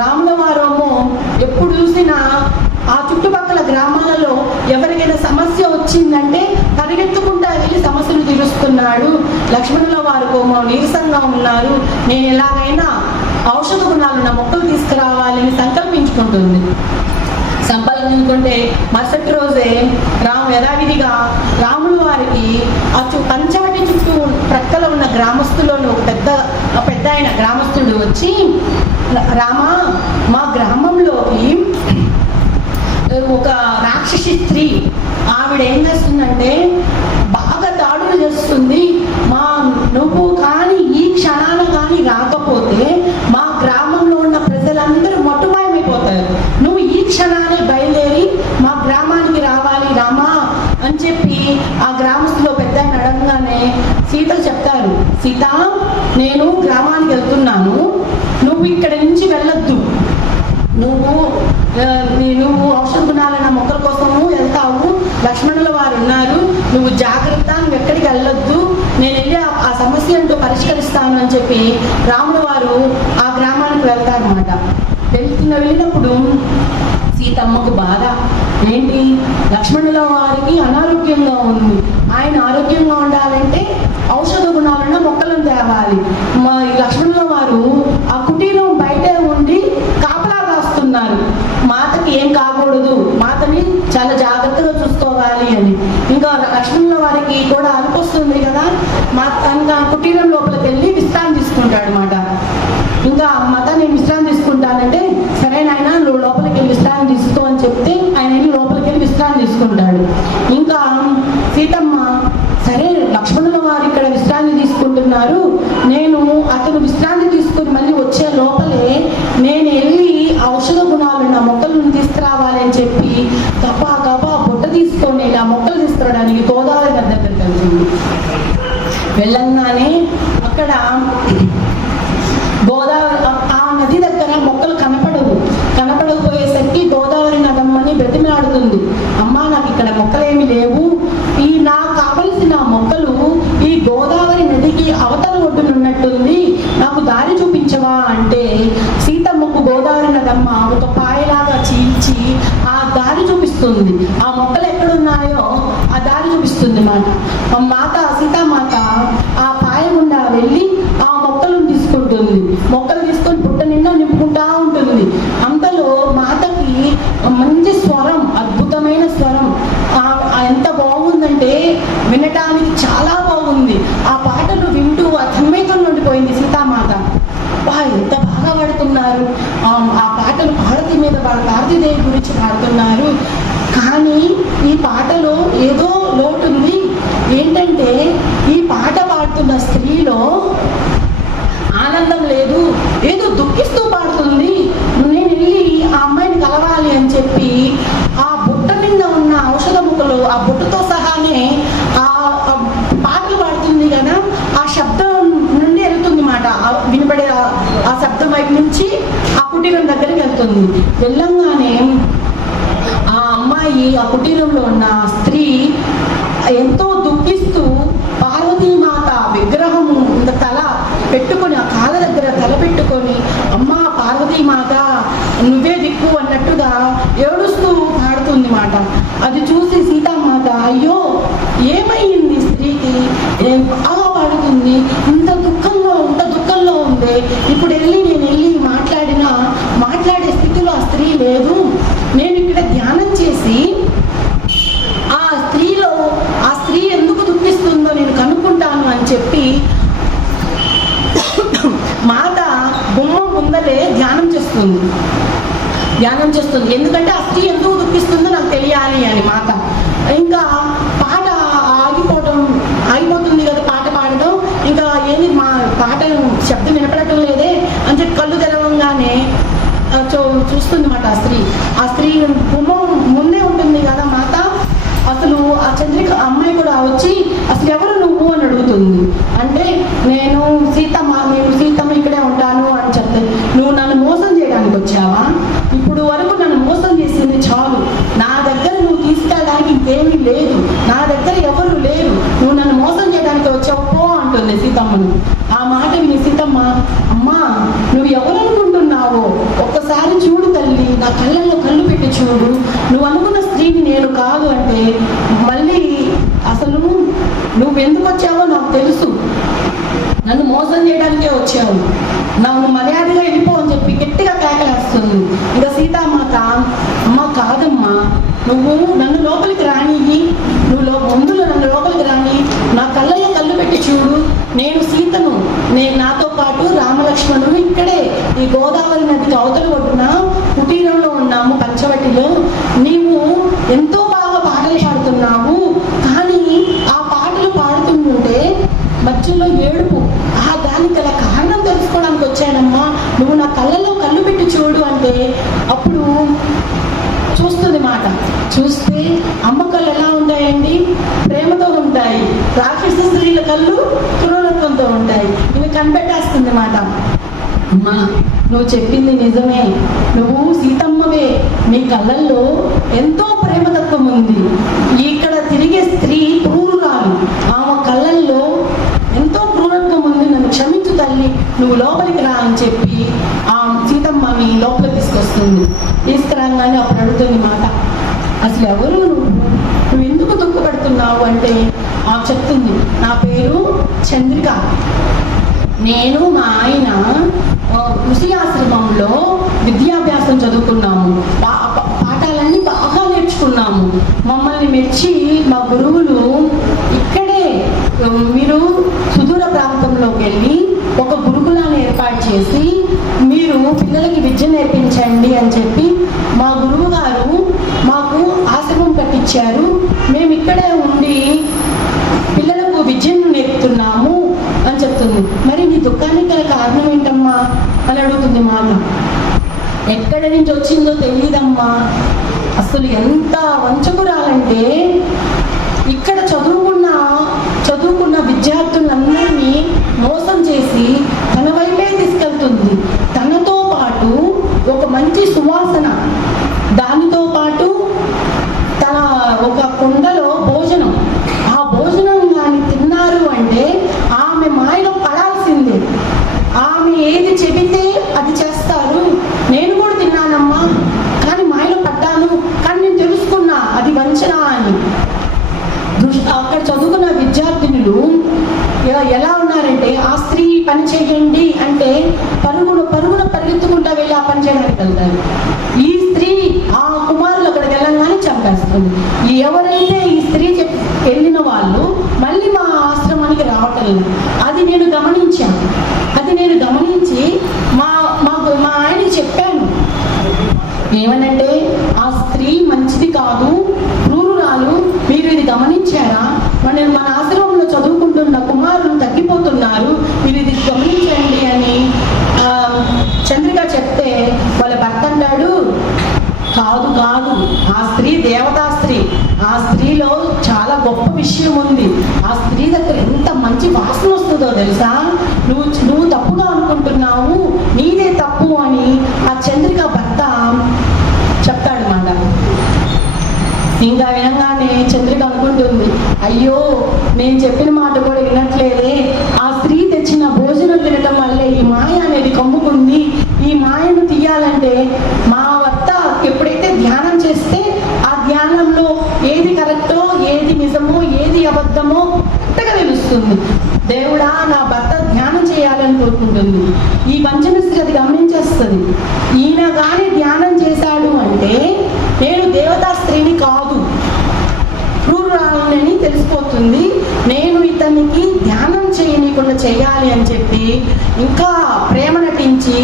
రాముల వారేమో ఎప్పుడు చూసినా ఆ చుట్టుపక్కల గ్రామాలలో ఎవరికైనా సమస్య వచ్చిందంటే పరిగెత్తుకుంటా వెళ్ళి సమస్యలు తీరుస్తున్నాడు, లక్ష్మణుల వారికోమో నీరసంగా ఉన్నారు, నేను ఎలాగైనా ఔషధ గుణాలున్న మొక్కలు తీసుకురావాలని సంకల్పించుకుంటుంది. సంకల్పించుకుంటే మరుసటి రోజే యథావిధిగా రాముల వారికి ఆ పంచవటి చుట్టూ ప్రక్కల ఉన్న గ్రామస్తులను పెద్ద ఆయన గ్రామస్తుడు వచ్చి, రామా మా గ్రామంలోకి ఒక రాక్షసి స్త్రీ ఆవిడ ఏం చేస్తుందంటే బాగా దాడులు చేస్తుంది, నువ్వు కానీ ఈ క్షణాన కానీ రాకపోతే మా గ్రామంలో ఉన్న ప్రజలందరూ మొట్టుమాయమైపోతారు, నువ్వు ఈ క్షణాన్ని బయలుదేరి మా గ్రామానికి రావాలి రామా అని చెప్పి ఆ గ్రామస్తులో పెద్ద అడగగానే సీత చెప్తారు, సీత నేను గ్రామానికి వెళ్తున్నాను, నువ్వు ఇక్కడ నుంచి వెళ్ళొద్దు, నువ్వు ఔషధ గుణాలైన మొక్కల కోసము వెళ్తావు, లక్ష్మణుల వారు ఉన్నారు, నువ్వు జాగ్రత్త, నువ్వు ఎక్కడికి వెళ్ళొద్దు, నేను వెళ్ళి ఆ సమస్య అంటూ పరిష్కరిస్తాను అని చెప్పి రాముల వారు ఆ గ్రామానికి వెళ్తారన్నమాట. వెళ్ళినప్పుడు సీతమ్మకు బాధ ఏంటి, లక్ష్మణుల వారికి అనారోగ్యంగా ఉంది, ఆయన ఆరోగ్యంగా ఉండాలంటే ఔషధ గుణాలున్న మొక్కలను తేవాలి, మా లక్ష్మణుల వారు ఆ కుటీరం బయటే ఉండి కాపలా కాస్తున్నారు, మాతకి ఏం కాకూడదు, మాతని చాలా జాగ్రత్తగా చూసుకోవాలి అని. ఇంకా లక్ష్మణుల వారికి కూడా అనిపిస్తుంది కదా, ఇంకా కుటీరం లోపలికి వెళ్ళి విశ్రాంతి తీసుకుంటాడు అన్నమాట. ఇంకా మాత నేను విశ్రాంతి తీసుకుంటానంటే సరే నాయన నువ్వు లోపలికి వెళ్ళి విశ్రాంతి తీసుకో అని చెప్తే ఆయన వెళ్ళి లోపలికి వెళ్ళి విశ్రాంతి తీసుకుంటాడు. ఇంకా సీతమ్మ సరే లక్ష్మణుల వారు ఇక్కడ విశ్రాంతి తీసుకుంటున్నారు, నేను అతను విశ్రాంతి తీసుకుని మళ్ళీ వచ్చే లోపలే నేను వెళ్ళి ఔషధ గుణాలున్న మొక్కలను తీసుకురావాలి అని చెప్పి గబా బుట్ట తీసుకొని ఆ మొక్కలు తీసుకురావడానికి గోదావరి నది దగ్గరికి వెళ్తుంది. వెళ్ళంగానే అక్కడ గోదావరి ఆ నది దగ్గర మొక్కలు కనపడకపోయేసరికి గోదావరి నదమ్మని బ్రతిమలాడుతుంది, అమ్మా నాకు ఇక్కడ మొక్కలేమి లేవు, నాకు కావలసిన మొక్కలు ఈ గోదావరి నదికి అవతల ఒడ్డున ఉన్నట్టుంది, నాకు దారి చూపించవా అంటే సీతమ్మకు గోదావరి నదమ్మ ఒక పాయలాగా చీల్చి ఆ దారి చూపిస్తుంది, ఆ మొక్కలు ఎక్కడున్నాయో ఆ దారి చూపిస్తుంది మాత సీతామాత ఆ పాయ గుండా వెళ్ళి ఆ మొక్కలను తీసుకుంటుంది, మొక్కలు తీసుకొని పుట్ట నిండా నింపుకుంటా ఉంటుంది. అంతలో మాతకి మంచి స్వరం, అద్భుతమైన స్వరం, ఎంత బాగుందంటే వినటానికి చాలా బాగుంది, ఆ పాటలు వింటూ తన్మయత్వం ఉండిపోయింది సీతామాత. ఎంత బాగా పాడుతున్నారు, ఆ పాటలు భారతీదేవి గురించి పాడుతున్నారు, కానీ ఈ పాటలో ఏదో లోటు ఉంది, ఏంటంటే ఈ పాట పాడుతున్న స్త్రీలో ఆనందం లేదు, ఏదో దుఃఖం వెళ్ళంగానే ఆ పాటలు పాడుతుంది కదా, ఆ శబ్దం నుండి వెళ్తుంది మాట, వినపడే ఆ శబ్దం వైపు నుంచి ఆ కుటీరం దగ్గరికి వెళ్తుంది. వెళ్ళంగానే ఆ అమ్మాయి, ఆ కుటీరంలో ఉన్న స్త్రీ ఎంతో దుఃఖిస్తూ పార్వతీమాత విగ్రహము తల పెట్టుకొని, ఆ కాళ్ళ దగ్గర తల పెట్టుకొని, అమ్మా పార్వతీమాత నువ్వే దిక్కు అన్నట్టుగా ఏడుస్తూ పాడుతుంది మాట. అది చూసి సీతామాత అయ్యో ఏమైంది స్త్రీకి, అలా పాడుతుంది, ఇంత దుఃఖంలో ఉంది, ఇప్పుడు నేను వెళ్ళి మాట్లాడే స్థితిలో ఆ స్త్రీ లేదు, నేను ఇక్కడ ధ్యానం చేసి ఆ స్త్రీ ఎందుకు దుఃఖిస్తుందో నేను కనుక్కుంటాను అని చెప్పి మాత గుమ్మం ముందరే ధ్యానం చేస్తుంది. ఎందుకంటే ఆ స్త్రీ ఎందుకు దుఃఖిస్తుందో నాకు తెలియాలి అని మాత. ఇంకా పాట ఆగిపోతుంది కదా, పాట పాడడం, ఇంకా ఏంది మా పాట శబ్దం వినపడటం లేదే అని చెప్పి కళ్ళు తెరవంగానే చూస్తుంది మాట ఆ స్త్రీ గుమ్మం ముందే ఉంటుంది కదా మాత. అసలు ఆ చంద్రిక అమ్మాయి కూడా వచ్చి అసలు ఎవరు నువ్వు అని అడుగుతుంది. అంటే నేను సీతమ్మ ఇక్కడే ఉంటాను అని చెప్తే, నువ్వు నన్ను మోసం చేయడానికి వచ్చావా? ఇప్పుడు వరకు నన్ను మోసం చేసింది చాలు, నా దగ్గర నువ్వు తీసుకెళ్ళడానికి ఇంకేమీ లేదు, నా దగ్గర ఎవరు లేరు, నువ్వు నన్ను మోసం చేయడానికి వచ్చావు పో అంటుంది సీతమ్మను. ఆ మాట విని సీతమ్మ, అమ్మా నువ్వు ఎవరు అనుకుంటున్నావో ఒక్కసారి చూడు తల్లి, నా కళ్ళల్లో కళ్ళు పెట్టి చూడు, నువ్వు అనుకున్న స్త్రీని నేను కాదు అంటే, మళ్ళీ అసలు నువ్వు ఎందుకు వచ్చావో నాకు తెలుసు, నన్ను మోసం చేయడానికే వచ్చావు, నన్ను మర్యాదగా వెళ్ళిపో అని చెప్పి గట్టిగా కేకలేస్తుంది. ఇంకా సీతామాత, అమ్మ కాదమ్మా, నువ్వు నన్ను లోపలికి రాని, ముందులో నన్ను లోపలికి రాని, నా కళ్ళల్లో కళ్ళు పెట్టి చూడు, నేను సీతను, నాతో పాటు రామలక్ష్మణుడు ఇక్కడే ఈ గోదావరి నదికి అవతల ఒడ్డున కుటీరంలో ఉన్నాము పంచవటిలో. నీవు ఎంతో బాగా పాటలు పాడుతున్నావు, కానీ ఆ పాటలు పాడుతుంటే మధ్యలో ఏడుపు, దానికి గల కారణం తెలుసుకోవడానికి వచ్చానమ్మా, నువ్వు నా కళ్ళలో కళ్ళు పెట్టి చూడు అంటే అప్పుడు చూస్తుంది మాట. చూస్తే అమ్మ కళ్ళు ఎలా ఉంటాయండి? ప్రేమతో ఉంటాయి. రాక్షస స్త్రీల కళ్ళు క్రూరత్వంతో ఉంటాయి. ఇవి కనిపెట్టేస్తుంది మాట. అమ్మా నువ్వు చెప్పింది నిజమే, నువ్వు సీతమ్మవే, నీ కళ్ళల్లో ఎంతో ప్రేమతత్వం ఉంది. ఇక్కడ తిరిగే స్త్రీ క్రూరురాలు, ఆమె కళ్ళల్లో ఎంతో క్రూరత్వం ఉంది, నన్ను క్షమించు తల్లి, నువ్వు లోపలికి రా అని చెప్పి ఆ సీతమ్మని లోపలికి తీసుకొస్తుంది. తీసుకురాగానే అప్పుడు అడుగుతుంది మాట, అసలు ఎవరు నువ్వు ఎందుకు దుఃఖపడుతున్నావు అంటే చెప్తుంది, నా పేరు చంద్రిక, నేను మా ఆయన ఋషి ఆశ్రమంలో విద్యాభ్యాసం చదువుకున్నాము, పాఠాలన్నీ బాగా నేర్చుకున్నాము, మమ్మల్ని మెచ్చి మా గురువులు ఇక్కడే మీరు సుదూర ప్రాంతంలోకి వెళ్ళి ఒక గురుకులాన్ని ఏర్పాటు చేసి మీరు పిల్లలకి విద్య నేర్పించండి అని చెప్పి మా గురువు గారు మాకు ఆశ్రమం కట్టించారు, మేము ఇక్కడే ఉండి పిల్లలకు విద్యను నేర్పుతున్నాము అని చెప్తుంది. మరి నీ దుఃఖానికి గల కారణం ఏంటమ్మా అని అడుగుతుంది మాత. ఎక్కడి నుంచి వచ్చిందో తెలియదమ్మా, అసలు ఎంత వంచకురాలంటే ఇక్కడ చదువుకున్న విద్యార్థులందరినీ మోసం చేసి తన వైపే తీసుకెళ్తుంది. తనతో పాటు ఒక మంచి సువాసన, దానితో పాటు తన ఒక కుండలో భోజనం, ఆ భోజనం కానీ తిన్నారు అంటే ఆమె మాయలో పడాల్సిందే, ఆమె ఏది చెబితే అది చేస్తారు. నేను కూడా తిన్నానమ్మా, కానీ మాయలో పడ్డాను, కానీ నేను తెలుసుకున్నా అది వంచన అని. అక్కడ చదువుకున్న విద్యార్థినులు ఎలా ఉన్నారంటే, ఆ స్త్రీ పని చేయండి అంటే పరుగున పరిగెత్తుకుంటా వెళ్ళి ఆ పని చేయడానికి వెళ్తారు. ఈ స్త్రీ ఆ కుమారులు అక్కడికి వెళ్ళగానే చంపేస్తుంది. ఎవరైతే ఈ స్త్రీ వెళ్ళిన వాళ్ళు మళ్ళీ మా ఆశ్రమానికి రావట్లేదు. అది నేను గమనించి మా ఆయనకి చెప్పాను. ఏమనంటే, ఆ స్త్రీ మంచిది కాదు, క్రూరురాలు, మీరు ఇది గమనించారా? మన ఆశ్రమంలో చదువుకుంటున్న కుమారులు తగ్గిపోతున్నారు, మీరు ఇది గమనించండి అని చంద్రిక చెప్తే వాళ్ళ భర్త అంటాడు, కాదు, ఆ స్త్రీ దేవతా స్త్రీ, ఆ స్త్రీలో చాలా గొప్ప తెలుసా, నువ్వు తప్పుగా అనుకుంటున్నావు, నీదే తప్పు అని ఆ చంద్రిక భర్త చెప్తాడు మాట. ఇంకా వినంగానే చంద్రిక అనుకుంటుంది, అయ్యో నేను చెప్పిన మాట కూడా వినట్లేదే, ఆ స్త్రీ తెచ్చిన భోజనం తినటం వల్లే ఈ మాయ అనేది కమ్ముకుంది. ఈ మాయను తీయాలంటే మా భర్త ఎప్పుడైతే ధ్యానం చేస్తే ఆ ధ్యానంలో ఏది కరెక్టో, ఏది నిజమో, ఏది అబద్ధమో కరెక్ట్గా తెలుస్తుంది. దేవుడా, నా భర్త ధ్యానం చేయాలని కోరుకుంటుంది. ఈ వంచన స్త్రీ అది గమనించేస్తుంది. ఈయన కానీ ధ్యానం చేశాడు అంటే నేను దేవతా స్త్రీని కాదు, క్రూరాలని తెలిసిపోతుంది. నేను ఇతనికి ధ్యానం చేయనీయకుండా చేయాలి అని చెప్పి ఇంకా ప్రేమ నటించి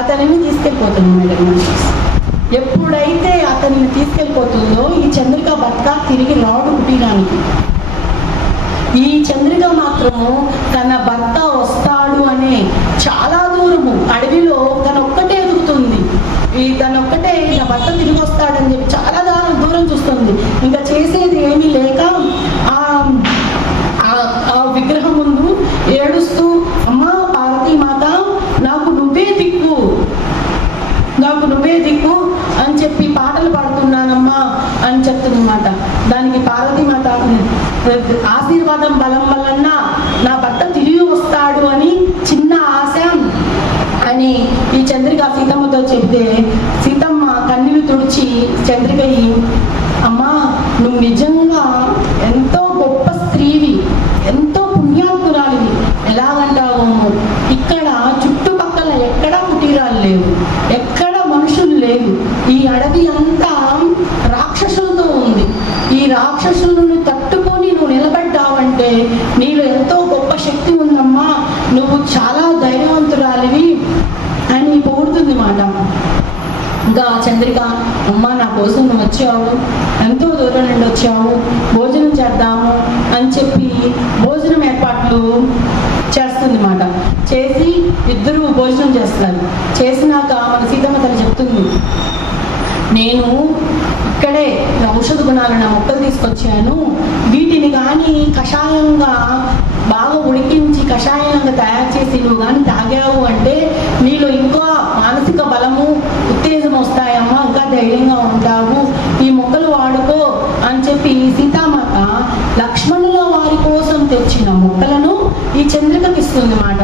అతనిని తీసుకెళ్ళిపోతుంది మేడం. ఎప్పుడైతే అతనిని తీసుకెళ్ళిపోతుందో ఈ చంద్రిక భర్త తిరిగి రాడు కుటీరానికి. ఈ చంద్రిక మాత్రము తన భర్త వస్తాడు అనే చాలా దూరము అడవిలో తనొక్కటే ఎదుగుతుంది. తనొక్కటే నా భర్త తిరిగి వస్తాడని చెప్పి చాలా దూరం చూస్తుంది. ఇంకా చేసేది ఏమీ లేక ఆ విగ్రహం ముందు ఏడుస్తూ, అమ్మా పార్వతీ మాత, నాకు నువ్వే దిక్కు, నాకు నువ్వే దిక్కు అని చెప్పి పాటలు పాడుతున్నానమ్మా అని చెప్తుందన్నమాట. దానికి పార్వతీ మాత ఆశీర్వాదం బలం వలన నా భర్త తిరిగి వస్తాడు అని చిన్న ఆశ అని ఈ చంద్రిక సీతమ్మతో చెప్తే, సీతమ్మ కన్నీళ్లు తుడిచి చంద్రికయ్యి, అమ్మా నువ్వు నిజంగా ఎంతో గొప్ప స్త్రీవి, ఎంతో పుణ్యాత్మురాలివి. ఎలాగంటావు, ఇక్కడ చుట్టుపక్కల ఎక్కడా కుటీరాలు లేవు, ఎక్కడ మనుషులు లేవు, ఈ అడవి అంతా రాక్షసులతో ఉంది. ఈ రాక్షసులను తట్టుకొని నువ్వు నిలబడ్డావంటే నీలో ఎంతో గొప్ప శక్తి ఉందమ్మా, నువ్వు చాలా ధైర్యవంతురాలివి అని పొగుడుతుంది మాట. ఇంకా చంద్రిక, అమ్మ నా కోసం నువ్వు వచ్చావు, ఎంతో దూరం నుండి వచ్చావు, భోజనం చేద్దాము అని చెప్పి భోజనం ఏర్పాట్లు చేస్తుంది మాట. చేసి ఇద్దరు భోజనం చేస్తారు. చేసినాక మన సీతమ్మ తల్లి చెప్తుంది, నేను ఇక్కడే ఔషధ గుణాలను మొక్కలు తీసుకొచ్చాను, వీటిని కానీ కషాయంగా బాగా ఉడికించి కషాయంగా తయారు చేసి నువ్వు కానీ తాగావు అంటే నీలో ఇంకా మానసిక బలము, ఉత్తేజం వస్తాయమ్మా, ఇంకా ధైర్యంగా ఉంటావు, ఈ మొక్కలు వాడుకో అని చెప్పి సీతామాత లక్ష్మణుల వారి కోసం తెచ్చిన మొక్కలను ఈ చంద్రికకి ఇస్తుంది మాట.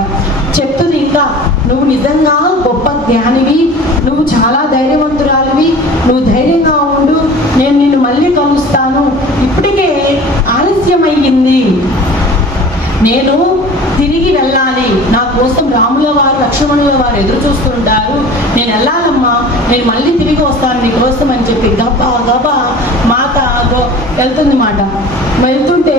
చెప్తుంది ఇంకా, నువ్వు నిజంగా గొప్ప జ్ఞానివి, నువ్వు చాలా ధైర్యవంతురాలివి, నువ్వు ధైర్యంగా ఉండు, నేను నిన్ను మళ్ళీ కలుస్తాను, ఇప్పటికే ఆలస్యమయ్యింది, నేను తిరిగి వెళ్ళాలి, నా కోసం రాముల వారు లక్ష్మణుల వారు ఎదురు చూస్తుంటారు, నేను వెళ్ళాలమ్మా, నేను మళ్ళీ తిరిగి వస్తాను నీ కోసం అని చెప్పి గబా గబా మాత వెళ్తుంది మాట. వెళ్తుంటే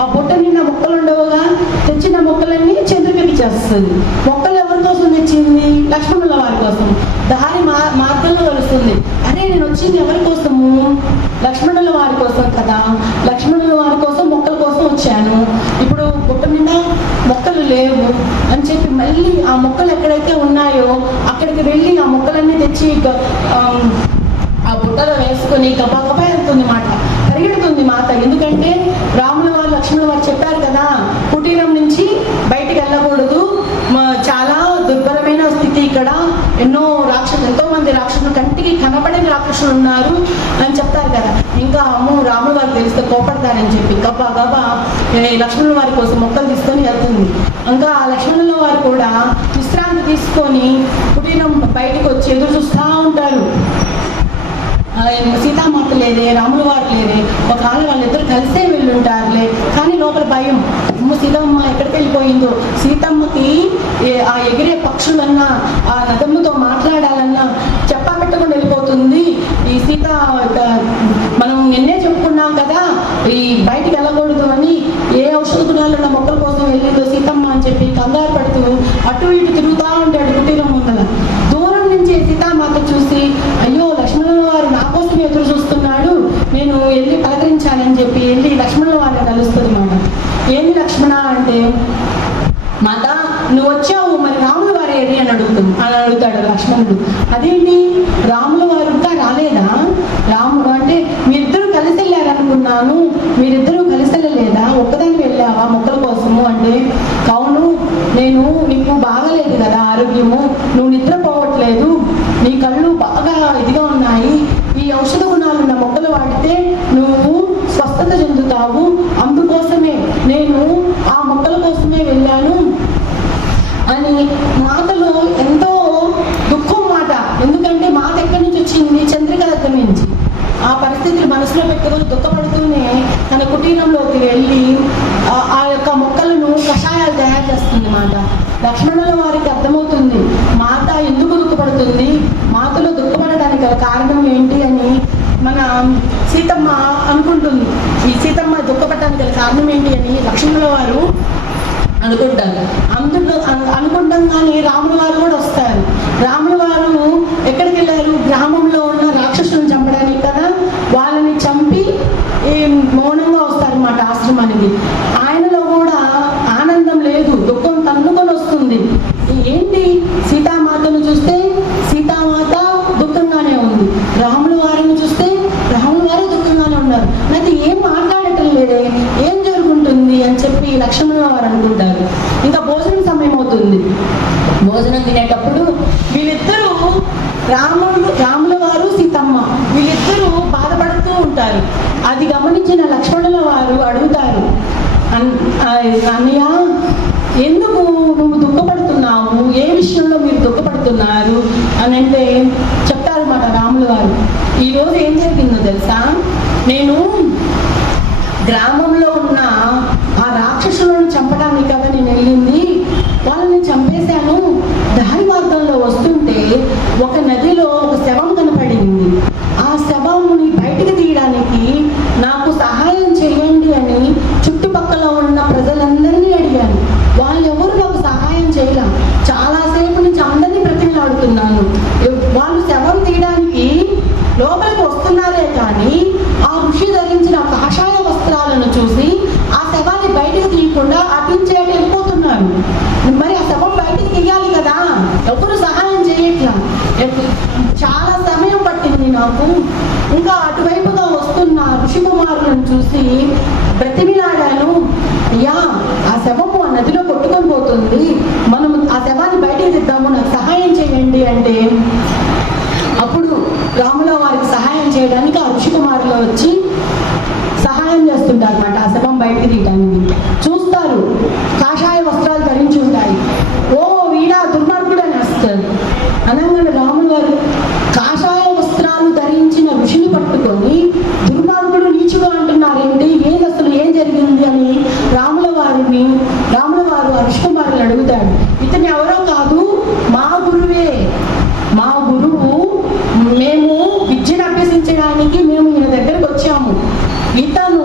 ఆ బుట్ట నిండా మొక్కలు ఉండవుగా, తెచ్చిన మొక్కలన్నీ చంద్రికకి చేస్తుంది. మొక్కలు ఎవరి కోసం తెచ్చింది? లక్ష్మణుల వారి కోసం. దారి మార్గంలో కలుస్తుంది, అరే నేను వచ్చింది ఎవరి కోసము? లక్ష్మణుల వారి కోసం కదా, లక్ష్మణుల వారి కోసం మొక్కల కోసం వచ్చాను, ఇప్పుడు బుట్ట నిండా మొక్కలు లేవు అని చెప్పి మళ్ళీ ఆ మొక్కలు ఎక్కడైతే ఉన్నాయో అక్కడికి వెళ్ళి ఆ మొక్కలన్నీ తెచ్చి ఆ బుట్టలో వేసుకొని గబా గబా వెళ్తుంది మాట, పరిగెడుతుంది మాత. ఎందుకంటే రాముల వారు లక్ష్మణుల వారు చెప్పారు కదా, కుటీరం నుంచి బయటికి వెళ్ళకూడదు, చాలా దుర్బలమైన స్థితి ఇక్కడ, ఎంతో మంది రాక్షసులు, కంటికి కనపడని రాక్షసులు ఉన్నారు అని చెప్తారు కదా. ఇంకా అమ్మో రాముల వారు తెలిస్తే కోపడతారని చెప్పి గబా గబా లక్ష్మణుల వారి కోసం మొక్కలు తీసుకొని వెళ్తుంది. ఇంకా ఆ లక్ష్మణుల వారు కూడా విశ్రాంతి తీసుకొని కుటీరం బయటకు వచ్చి ఎదురు చూస్తూ ఉంటారు. సీతామాత లేదే, రాముల వారు లేదే, ఒకవేళ వాళ్ళిద్దరు కలిసే వెళ్ళుంటారులే, కానీ లోపల భయం, సీతమ్మ ఎక్కడికి వెళ్ళిపోయిందో, సీతమ్మకి ఆ ఎగిరే పక్షులన్నా ఆ నదమ్మతో మాట్లాడాలన్నా చెప్పా పెట్టకుండా వెళ్ళిపోతుంది. ఈ సీత మనం నిన్నే చెప్పుకున్నాం కదా, ఈ బయటికి వెళ్ళకూడదు అని, ఏ ఔషధ గుణాలున్న మొక్కల కోసం వెళ్ళిందో సీతమ్మ అని చెప్పి కంగారు పడుతూ అటు ఇటు తిరుగుతూ ఉంటాడు కుటీరం ముందర. దూరం నుంచి సీతామాత చూసి, అయ్యో లక్ష్మణుల వారు నా కోసం ఎదురు చూస్తున్నాడు, నేను వెళ్ళి పలకరించాలని చెప్పి వెళ్ళి లక్ష్మణుల వారిని కలుస్తుంది మాట. ఏంటి లక్ష్మణ అంటే, మాత నువ్వు వచ్చావు, మరి రాముల వారు ఏది అని అడుగుతాడు లక్ష్మణుడు. అదేంటి రాముల వారు ఇంకా రాలేదా? రాముడు అంటే మీరిద్దరూ కలిసి వెళ్ళారనుకున్నాను, మీరిద్దరూ కలిసి వెళ్ళలేదా, ఒక్కదాన్ని వెళ్ళావా మొక్కల కోసము అంటే, అవును నేను నీకు బాగలేదు కదా ఆరోగ్యము, నువ్వు నిద్రపోవట్లేదు, నీ కళ్ళు బాగా ఇదిగా ఉన్నాయి, ఈ ఔషధ గుణాలు ఉన్న మొక్కలు వాడితే నువ్వు స్వస్థత చెందుతావు, అందుకోసమే నేను ఆ మొక్కల కోసమే వెళ్ళాను అని మాటలో ఎంతో దుఃఖం మాట. ఎందుకంటే మాట ఎక్కడి నుంచి వచ్చింది? చంద్రిక దగ్గర నుంచి. ఆ పరిస్థితిని మనసులో పెట్టుకొని దుఃఖపడుతూనే తన కుటీరంలోకి వెళ్ళి ఆ యొక్క మొక్కలను కషాయాలు తయారు చేస్తుంది మాట. లక్ష్మణుల వారికి అర్థమవుతుంది మాత ఎందుకు దుఃఖపడుతుంది, మాతలో దుఃఖపడడానికి కారణం ఏంటి అని. మన సీతమ్మ అనుకుంటుంది, ఈ సీతమ్మ దుఃఖపడడానికి కారణం ఏంటి అని లక్ష్మణుల వారు అనుకుంటారు. అనుకుంటాం రాముల వారు కూడా వస్తారు. రాముల వారు ఎక్కడికి వెళ్ళారు? గ్రామంలో ఉన్న రాక్షసులను చంపడానికి కదా. వాళ్ళని చంపి మౌనంగా వస్తారన్నమాట ఆశ్రమానికి. ఆయనలో కూడా ఆనందం లేదు, దుఃఖం తన్నుకొని వస్తుంది. ఏంటి? సీతామాతను చూస్తే సీతామాత దుఃఖంగానే ఉంది, రాముల వారిని చూస్తే రాముల వారు దుఃఖంగానే ఉన్నారు, నాకు ఏం మాట్లాడటం లేదే, ఏం జరుగుతుంది అని చెప్పి లక్ష్మణుల వారు అనుకుంటారు. ఇంకా భోజనం సమయం అవుతుంది. భోజనం తినేటప్పుడు వీళ్ళిద్దరూ రాముల వారు సీతమ్మ వీళ్ళిద్దరూ బాధపడుతూ ఉంటారు. అది గమనించిన లక్ష్మణుల వారు అడుగుతారు, అన్నయ్య ఎందుకు నువ్వు దుఃఖపడుతున్నావు, ఏ విషయంలో మీరు దుఃఖపడుతున్నారు అని అంటే చెప్తారన్నమాట రాముల వారు. ఈరోజు ఏం జరిగిందో తెలుసా, నేను గ్రామంలో ఉన్న ఆ రాక్షసులను చంపడానికి కదా నేను వెళ్ళింది, వాళ్ళని చంపేశాను. దారి మార్గంలో వస్తుంటే ఒక నదిలో ఒక శవం కనపడింది. ఆ శవంని బయటికి తీయడానికి నాకు సహాయం చేయండి అని చుట్టుపక్కల ఉన్న ప్రజలందరినీ అడిగాను. వాళ్ళెవరు నాకు సహాయం చేయలే. చాలాసేపు నుంచి అందరినీ బ్రతిమలాడుతున్నాను. వాళ్ళు శవం తీయడానికి లోపలికి వస్తున్నారే కానీ ఆ ఋషి ధరించిన కాషాయ వస్త్రాలను చూసి ఆ శవాన్ని బయటకు తీయకుండా అటించేట వెళ్ళిపోతున్నారు. మరి ఆ శవం బయటకు తీయాలి కదా, ఎవరు సహాయం చేయట్లా. చాలా సమయం పట్టింది నాకు. ఇంకా అటువైపుగా వస్తున్న ఋషి కుమారులను చూసి బ్రతిమిలాడాను, అయ్యా ఆ శవము ఆ నదిలో కొట్టుకొని పోతుంది, మనం ఆ శవాన్ని బయటకు తీద్దాము, నాకు సహాయం చేయండి అంటే అప్పుడు రాముల వారికి సహాయం చేయడానికి ఆ ఋషి కుమారులు వచ్చి సహాయం చేస్తుంటారు అన్నమాట. ఆ శవం బయటికి తీయడానికి చూస్తారు, కాషాయ వస్త్రాలు ధరించి ఉంటాయి. ఓ వీడా దుర్మార్గుడు అని వస్తారు. అనగానే రాముల వారు కాషాయ వస్త్రాలు ధరించిన ఋషిని పట్టుకొని దుర్మార్గుడు నీచుడు అంటున్నారేంటి, ఏది అసలు ఏం జరిగింది అని రాముల వారు ఆ ఋషి కుమారులు అడుగుతాడు. ఇతను ఎవరో కాదు, మా గురువే, మా గురువు, మేము విద్యను అభ్యసించడానికి మేము ఈయన దగ్గరకు వచ్చాము. ఇతను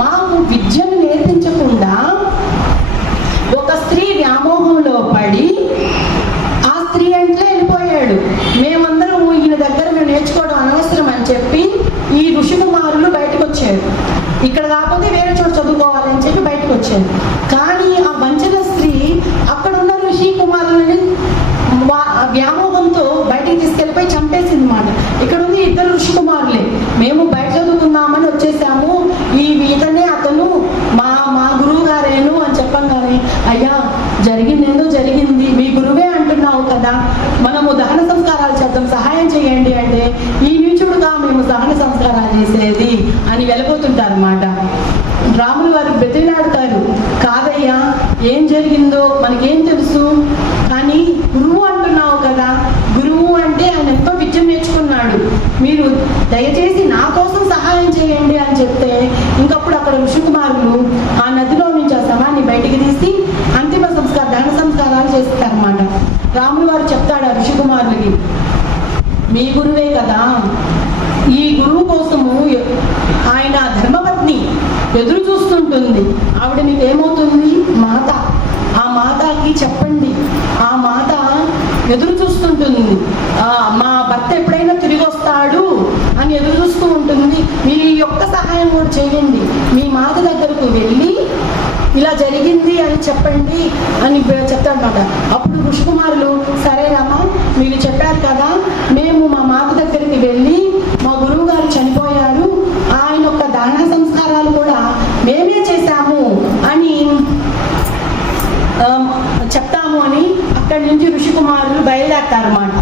మాకు విద్యను నేర్పించకుండా ఒక స్త్రీ వ్యామోహంలో పడి ఆ స్త్రీ అంటే వెళ్ళిపోయాడు. మేమందరం ఈయన దగ్గర మేము నేర్చుకోవడం అనవసరం అని చెప్పి ఈ ఋషి కుమారులు బయటకు వచ్చారు. ఇక్కడ కాకపోతే వేరే చోట చదువుకోవాలని చెప్పి బయటకు వచ్చారు. కానీ ఆ వంచన స్త్రీ అక్కడ ఉన్న ఋషి కుమారులని వ్యామోహంతో బయటికి తీసుకెళ్ళిపోయి చంపేసింది మాట. ఇక్కడ ఉంది ఇద్దరు ఋషి కుమారులే, మేము బయట చదువుకుందామని వచ్చేసాము, ఇతనే అతను మా గురువు గారేను అని చెప్పంగానే, అయ్యా జరిగిందేందో జరిగింది, మీ గురువే అంటున్నావు కదా, మనము దహన సంస్కారాలు చేద్దాం, సహాయం చేయండి అంటే ఈ నీచుడుగా మేము దహన సంస్కారాలు చేసేది అని వెళ్ళిపోతుంటారు అన్నమాట. రాములు వారు బ్రతిలాడతారు, కాదయ్యా ఏం జరిగిందో మనకేం తెలుసు, కానీ గురువు అంటున్నావు కదా, గురువు అంటే ఆయన ఎంతో విద్య నేర్చుకున్నాడు, మీరు దయచేసి నా కోసం సహాయం చేయండి అని చెప్తే ఇంకప్పుడు అక్కడ ఋషి కుమారులు ఆ నదిలో నుంచి ఆ శవాన్ని బయటికి తీసి అంతిమ దహన సంస్కారాలు చేస్తారన్నమాట. రాములు వారు చెప్తాడు ఆ ఋషి కుమారులకి, మీ గురువే కదా, ఈ గురువు కోసము ఆయన ధర్మపత్ని ఎదురు చూస్తుంటుంది, ఆవిడ మీకు ఏమవుతుంది మాత, ఆ మాతకి చెప్పండి, ఆ మాత ఎదురు చూస్తుంటుంది, మా భర్త ఎప్పుడైనా తిరిగి వస్తాడు అని ఎదురు చూస్తూ ఉంటుంది, మీరు ఈ యొక్క సహాయం కూడా చేయండి, మీ మాత దగ్గరకు వెళ్ళి ఇలా జరిగింది అని చెప్పండి అని చెప్తాడన్నమాట. అప్పుడు ఋషికుమారులు సరేనమ్మా మీరు చెప్పారు కదా, మేము మా మాత దగ్గరికి వెళ్ళి మా గురువు గారు చనిపోయారు, ఆయన యొక్క దహన సంస్కారాలు కూడా మేమే చేశాము అని అక్కడి నుంచి ఋషికుమారులు బయలుదేరతారన్నమాట.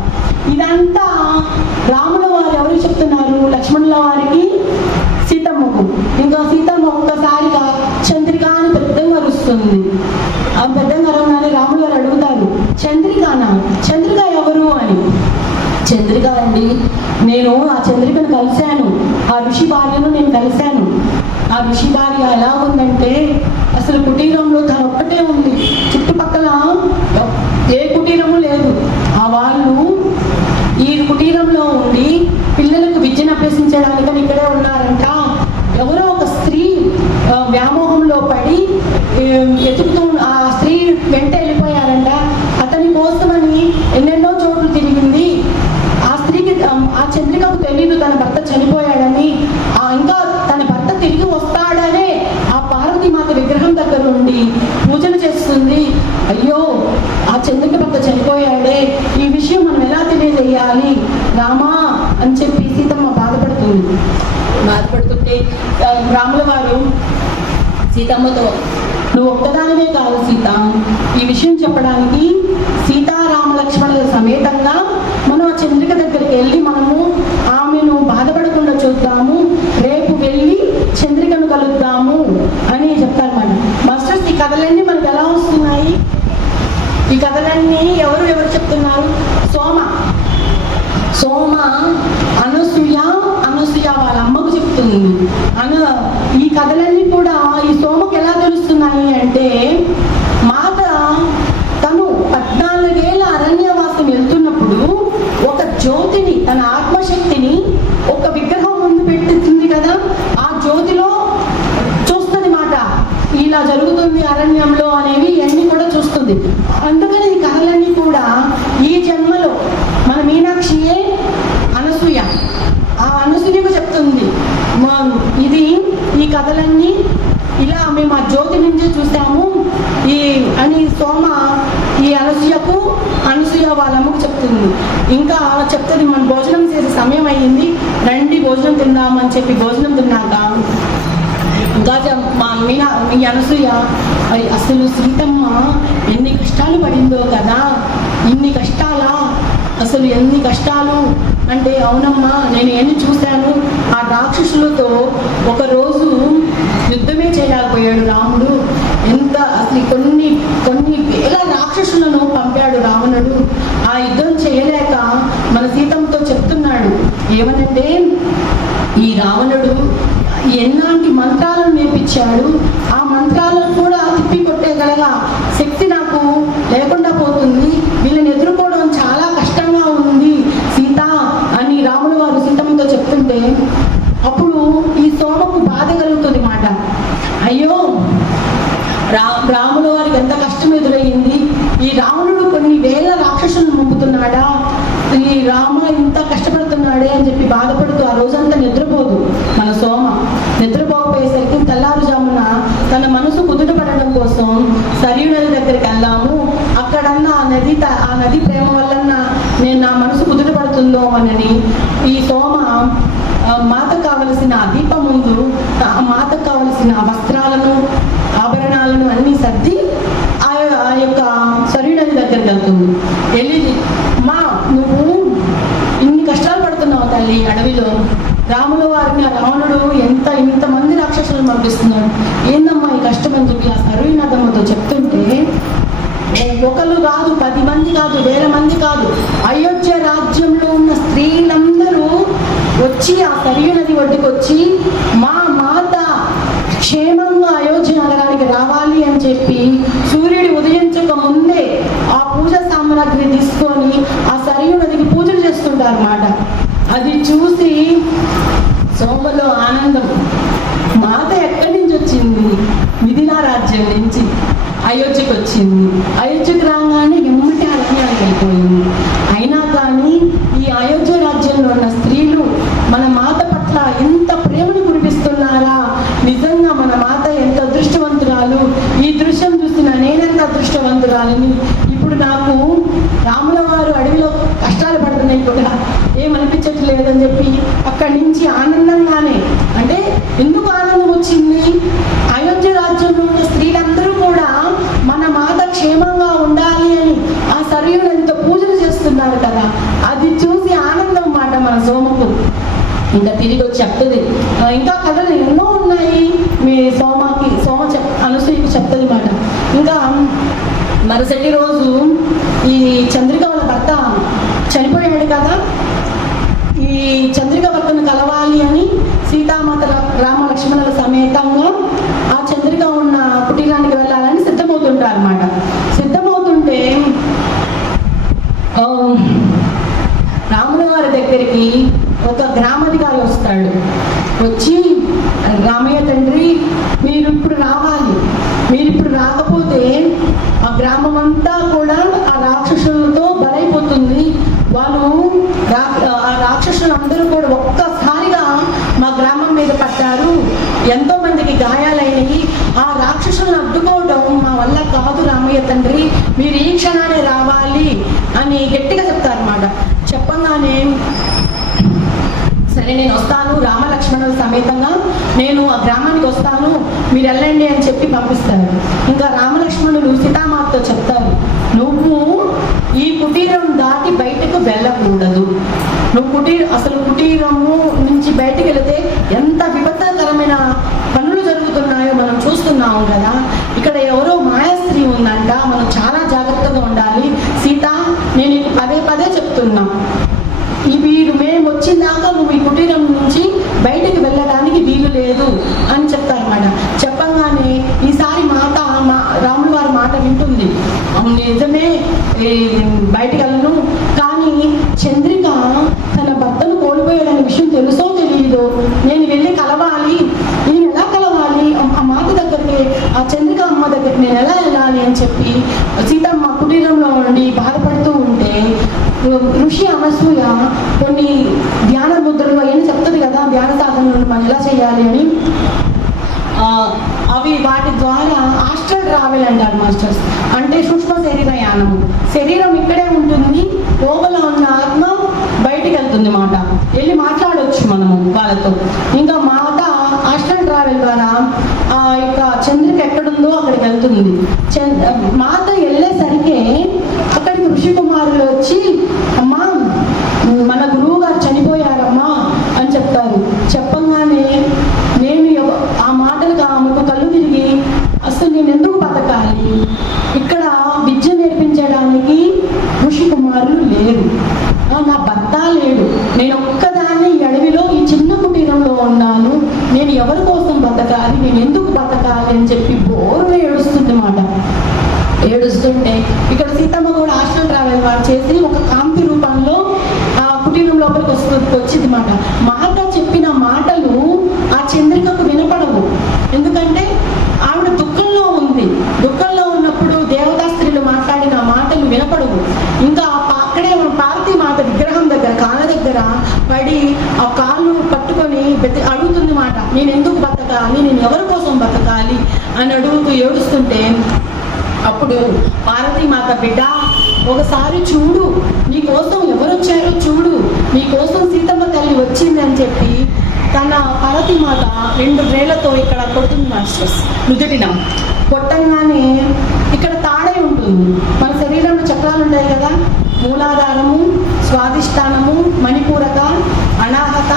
ఇదంతా రాముల వారు ఎవరికి చెప్తున్నారు? లక్ష్మణుల వారికి, సీతమ్మకు. ఇంకా సీతమ్మ ఒక్కసారిగా చంద్రిక అని పెద్దగా అరుస్తుంది. ఆ పెద్దగా అరవగానే రాములు వారు అడుగుతారు, చంద్రికానా? చంద్రిక ఎవరు అని. చంద్రిక అండి, నేను ఆ చంద్రికను కలిశాను, ఆ ఋషి భార్యను నేను కలిశాను. ఆ ఋషి భార్య ఎలా ఉందంటే అసలు కుటీరంలో తన ఒక్కటే ఉంది, చుట్టుపక్కల ఏ కుటీరము లేదు. ఆ వాళ్ళు ఈ కుటీరంలో ఉండి పిల్లలకు విద్యను అభ్యసించడానికని ఇక్కడే ఉన్నారంట. ఎవరో ఒక స్త్రీ వ్యామోహంలో పడి ఎతుకుతూ ఆ స్త్రీ వెంట వెళ్ళిపోయారంట. అతని కోసమని ఎన్నెన్నో చోట్ల తిరిగింది. ఆ స్త్రీకి, ఆ చంద్రికకు తెలీదు తన భర్త చనిపోయాడని. ఇంకా తన భర్త తిరిగి వస్తాడనే ఆ పార్వతీమాత విగ్రహం దగ్గర ఉండి పూజలు చేస్తుంది. అయ్యో, ఆ చంద్రిక భర్త చనిపోయాడే, ఈ విషయం మనం ఎలా తెలియజేయాలి రామా అని చెప్పి సీతమ్మ బాధపడుతుంటే రాముల వారు సీతమ్మతో, నువ్వు ఒక్కదానివే కాదు సీత, ఈ విషయం చెప్పడానికి సీతారామ లక్ష్మణుల సమేతంగా మనం ఆ చంద్రిక దగ్గరికి వెళ్ళి మనము ఆమెను బాధపడకుండా చూద్దాము, రేపు వెళ్ళి చంద్రికను కలుద్దాము అని చెప్తారన్నమాట. మాస్టర్స్, ఈ కథలన్నీ మనకు ఎలా వస్తున్నాయి? ఈ కథలన్నీ ఎవరు చెప్తున్నారు? సోమ అనసూయ వాళ్ళ అమ్మకు చెప్తుంది. ఈ కథలన్నీ కూడా ఈ సోమకు ఎలా తెలుస్తున్నాయి అంటే, మాత తను 14 ఏళ్ళ అరణ్యవాసం వెళ్తున్నప్పుడు ఒక జ్యోతిని, తన ఆత్మశక్తిని ఒక విగ్రహం ముందు పెట్టింది కదా, ఆ జ్యోతిలో చూస్తుంది మాట ఇలా జరుగుతుంది అరణ్యంలో అనేవి అన్ని కూడా చూస్తుంది. అందుకని ఈ కథలన్నీ కూడా ఈ జన్మలో మన మీనాక్షియే అనసూయ, ఆ అనసూయకు చెప్తుంది. ఈ కథలన్నీ ఇలా మేము ఆ జ్యోతి నుంచే చూసాము అని సోమ ఈ అనసూయ వాళ్ళమ్మకు చెప్తుంది. ఇంకా చెప్తుంది, మన భోజనం చేసే సమయం అయ్యింది, రండి భోజనం తిందామని చెప్పి భోజనం తిన్నాక ఇంకా ఈ అనసూయ, అసలు సీతమ్మ ఎన్ని కష్టాలు పడిందో కదా, ఇన్ని కష్టాలా, అసలు ఎన్ని కష్టాలు అంటే, అవునమ్మా నేను ఎన్ని చూశాను. ఆ రాక్షసులతో ఒకరోజు యుద్ధమే చేయలేకపోయాడు రాముడు. అసలు కొన్ని వేల రాక్షసులను పంపాడు రావణుడు. ఆ యుద్ధం చేయలేక మన సీతమ్మతో చెప్తున్నాడు ఏమనంటే, ఈ రావణుడు ఎన్నాంటి మంత్రాలను నేర్పించాడు, ఆ మంత్రాలను కూడా తిప్పి కొట్టేగలగ శక్తి నాకు లేకుండా పోతుంది, వీళ్ళని ఎదుర్కోవడం చాలా కష్టంగా ఉంది సీత అని రాముల వారు సీతమ్మతో చెప్తుంటే, అప్పుడు ఈ సోమకు బాధ కలుగుతుంది మాట. అయ్యో, రాముల వారికి ఎంత కష్టం ఎదురయ్యింది, ఈ రావణుడు కొన్ని వేల రాక్షసులను పంపుతున్నాడా, ఈ రామ ఇంత కష్టపడుతున్నాడే అని చెప్పి బాధపడుతూ ఆ రోజంతా నిద్రపోదు మన సోమ. నిద్రపోకపోయేసరికి తెల్లారుజామున తన మనసు కుదుటపడడం కోసం సరియు నది దగ్గరికి వెళ్ళాము, అక్కడన్నా ఆ నది ప్రేమ వల్లన్నా నేను నా మనసు కుదుటపడుతుందో అని ఈ సోమ మాతకు కావలసిన దీపం ముందు మాతకు కావలసిన వస్త్రాలను ఆభరణాలను అన్ని సర్ది ఆ యొక్క సరియు నది దగ్గరికి వెళ్తుంది. వెళ్ళి, నువ్వు ఇన్ని కష్టాలు పడుతున్నావు తల్లి అడవిలో, రాముల వారిని ఆ రావణుడు ఇంతమంది రాక్షసులను పంపిస్తున్నాడు, ఏందమ్మా ఈ కష్టం అని చెప్పి ఆ సరియు నదమ్మతో చెప్తుంటే, ఒకరు కాదు, 10 మంది కాదు, 1000 మంది కాదు, అయోధ్య రాజ్యంలో ఉన్న స్త్రీలందరూ వచ్చి ఆ సరియు నది ఒడ్డుకు వచ్చి మా మాత క్షేమంగా అయోధ్య నగరానికి రావాలి అని చెప్పి సూర్యుడు ఉదయించక ముందే ఆ పూజా సామాగ్రి తీసుకొని ఆ సరియు నదికి పూజలు చేస్తుంటారు అన్నమాట. అది చూసి సోమలో ఆనందం. మాత ఎక్కడి నుంచి వచ్చింది? మిథిలా రాజ్యం నుంచి అయోధ్యకు వచ్చింది. అయోధ్యకు రాగానే ఎమ్మటి అరణ్యానికి వెళ్ళిపోయింది. అయినా కానీ ఈ అయోధ్య రాజ్యంలో ఉన్న స్త్రీలు మన మాత పట్ల ఎంత ప్రేమను కురిపిస్తున్నారా, నిజంగా మన మాత ఎంత అదృష్టవంతురాలు, ఈ దృశ్యం చూసిన నేనెంత అదృష్టవంతురాలని. ఇప్పుడు నాకు రాముల వారు అడవిలో కష్టాలు పడుతున్నాయి కూడా ఏమనిపించట్లేదని చెప్పి అక్కడి నుంచి ఆనందంగానే, అంటే ఎందుకు ఆనందం వచ్చింది, అయోధ్య రాజ్యంలో ఉన్న స్త్రీలందరూ కూడా మన మాత క్షేమంగా ఉండాలి అని ఆ ఉన్నారు కదా. అది చూసి ఆనందం మాట మన సోమకు. ఇంకా తిరిగి వచ్చి చెప్తుంది, ఇంకా కథలు ఎన్నో ఉన్నాయి మీ సోమ అనసూయకు చెప్తుంది మాట. ఇంకా మరుసటి రోజు ఈ చంద్రిక వాళ్ళ భర్త చనిపోయాడు కదా. ఈ చంద్రిక భర్తను కలవాలి అని సీతామాత రామ లక్ష్మణుల సమేతంగా ఆ చంద్రిక ఉన్న కుటీరానికి వెళ్ళాలని సిద్ధమవుతుంటారు అన్నమాట. సిద్ధమవుతుంటే రాముల వారి దగ్గరికి ఒక గ్రామాధికారి వస్తాడు. వచ్చి, రామయ్య తండ్రి మీరు ఇప్పుడు రావాలి, మీరు ఇప్పుడు రాకపోతే ఆ గ్రామం అంతా కూడా ఆ రాక్షసులతో బలైపోతుంది. వాళ్ళు ఆ రాక్షసులందరూ కూడా ఒక్కసారిగా మా గ్రామం మీద పడ్డారు, ఎంతో మందికి గాయాలైనవి. ఆ రాక్షసులను అడ్డుకోవడం మా వల్ల కాదు రామయ్య తండ్రి, మీరు ఈ క్షణాన్ని రావాలి అని గట్టిగా చెప్తారన్నమాట. చెప్పంగానే సరే నేను వస్తాను, రామలక్ష్మణుల సమేతంగా నేను ఆ గ్రామానికి వస్తాను, మీరు వెళ్ళండి అని చెప్పి పంపిస్తారు. ఇంకా రామలక్ష్మణులు సీతామాతతో చెప్తారు, నువ్వు ఈ కుటీరం దాటి బయటకు వెళ్ళకూడదు. నువ్వు అసలు కుటీరము నుంచి బయటకు వెళితే ఎంత విపత్కరమైన పనులు జరుగుతున్నాయో మనం చూస్తున్నాము కదా. ఇక్కడ ఎవరో మాయాస్త్రీ ఉందంట, మనం చాలా జాగ్రత్తగా ఉండాలి. సీత, నేను పదే పదే చెప్తున్నా, వీరు మేము వచ్చిందాకా నువ్వు ఈ కుటీరం నుంచి బయటకు వెళ్ళడానికి వీలు లేదు అని చెప్తారన్నమాట. చెప్పంగానే ఈసారి రాముల వారి మాట వింటుంది. నిజమే, బయటకు వెళ్ళను. కానీ చంద్రిక తన భర్తను కోల్పోయాడనే విషయం తెలుసో తెలియదో, నేను వెళ్ళి కలవాలి. నేను ఎలా కలవాలి? ఆ మాత దగ్గరికి, ఆ చంద్రిక అమ్మ దగ్గరికి నేను ఎలా వెళ్ళాలి అని చెప్పి సీతమ్మ కుటీరంలో ఉండి బాధపడుతూ ఉంటే ఋషి అనసూయ కొన్ని ధ్యాన ముద్రలు అవన్నీ చెప్తుంది కదా, ధ్యాన సాధనలు మనం ఎలా చేయాలి అని. అవి వాటి ద్వారా ఆస్ట్రల్ ట్రావెల్ అంటారు మాస్టర్స్. అంటే సూక్ష్మ శరీర యానము. శరీరం ఇక్కడే ఉంటుంది, లోపల ఉన్న ఆత్మ బయటికి వెళ్తుంది మాట, వెళ్ళి మాట్లాడవచ్చు మనము వాళ్ళతో. ఇంకా మాత ఆస్ట్రల్ ట్రావెల్ ద్వారా ఆ యొక్క చంద్రిక ఎక్కడుందో అక్కడికి వెళ్తుంది. మాత వెళ్ళేసరికి అక్కడికి ఋషి కుమారులు వచ్చి, అమ్మా మన గురువు గారు చనిపోయారమ్మా అని చెప్తారు. చెప్పంగానే నేను ఆ మాటలకు ఆమెకు కళ్ళు తిరిగి, అసలు నేను ఎందుకు బతకాలి? ఇక్కడ విద్య నేర్పించడానికి ఋషి కుమారులు లేరు, నా భర్త లేడు, నేను ఒక్కదాన్ని ఈ అడవిలో ఈ చిన్న కుటీరంలో ఉన్నాను, నేను ఎవరి కోసం బతకాలి, నేను ఎందుకు బతకాలి అని చెప్పి బోరుగా ఏడుస్తుంది మాట. ఏడుస్తుంటే ఇక్కడ సీతమ్మ కూడా ఆశ్రమ ట్రావెల్ వారు చేసి ఒక కాంతి రూపంలో ఆ కుటీరం లోపలికి వచ్చింది మాట. మాత చెప్పిన మాటలు ఆ చంద్రికకు వినపడవు, ఎందుకంటే ఆవిడ దుఃఖంలో ఉంది. దుఃఖంలో ఉన్నప్పుడు దేవతా స్త్రీలు మాట్లాడిన మాటలు వినపడవు. ఇంకా అక్కడే పార్వతీ మాత విగ్రహం దగ్గర కాళ్ళ దగ్గర పడి ఆ కాళ్ళు పట్టుకొని అడుగుతుంది మాట, నేను ఎందుకు బతకాలి, నేను ఎవరి కోసం బతకాలి అని అడుగుతూ ఏడుస్తుంటే అప్పుడు పార్వతీమాత, బిడ్డ ఒకసారి చూడు, నీ కోసం ఎవరు వచ్చారో చూడు, నీ కోసం సీతమ్మ తల్లి వచ్చింది అని చెప్పి తన పార్వతీమాత 2 వేళ్లతో ఇక్కడ కొడుతుంది మాస్టర్స్. నుదుటిన కొట్టంగానే ఇక్కడ తాడే ఉంటుంది. మన శరీరంలో చక్రాలు ఉన్నాయి కదా, మూలాధారము, స్వాధిష్టానము, మణిపూరక, అనాహత,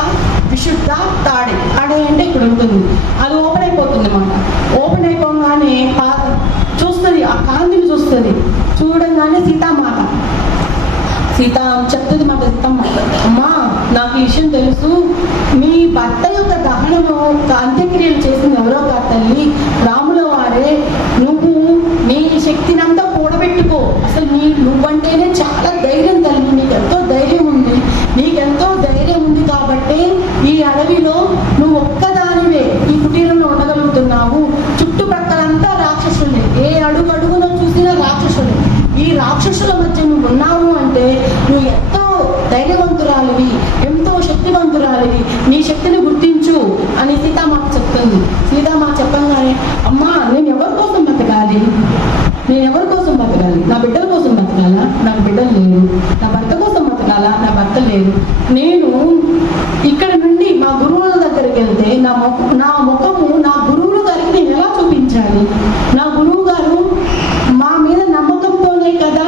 విశుద్ధ, తాడే. తాడే అంటే ఇక్కడ ఉంటుంది. అది ఓపెన్ అయిపోతుంది అన్నమాట. ఓపెన్ అయిపోగానే చూస్తుంది, ఆ కాంతిని చూస్తుంది. చూడంగానే సీత చెప్తుంది మాట, సీతమ్మ, అమ్మా నాకు ఈ విషయం తెలుసు, మీ భర్త యొక్క దహనము అంత్యక్రియలు చేసింది ఎవరో కాదు తల్లి, రాముల వారే. నువ్వు నీ శక్తినంతా కూడబెట్టుకో, అసలు నువ్వంటేనే చాలా ధైర్యం తల్లి, నీకెంతో ధైర్యం ఉంది, నీకెంతో ధైర్యం ఉంది కాబట్టి ఈ అడవిలో నువ్వు ఒక్కదానివే ఈ కుటీరంలో ఉండగలుగుతున్నావు. చుట్టుపక్కలంతా రాక్షసులే, ఏ అడుగున చూసినా రాక్షసులే. ఈ రాక్షసుల మధ్య నువ్వు ఉన్నావు అంటే నువ్వు ఎంతో ధైర్యవంతురాలివి, ఎంతో శక్తివంతురాలివి, నీ శక్తిని గుర్తించు అని సీతామాత చెప్తుంది. సీతామాత చెప్పంగానే, అమ్మా నేను ఎవరి కోసం బతకాలి, నేను ఎవరి కోసం బతకాలి? నా బిడ్డల కోసం బతకాలా? నాకు బిడ్డలు లేరు. నా భర్త కోసం బతకాలా? నా భర్త లేరు. నేను ఇక్కడ నుండి మా గురువుల దగ్గరికి వెళ్తే నా ముఖము నా గురువుల గారికి నేను ఎలా చూపించాలి? నా గురువు గారు మా మీద నమ్మకంతోనే కదా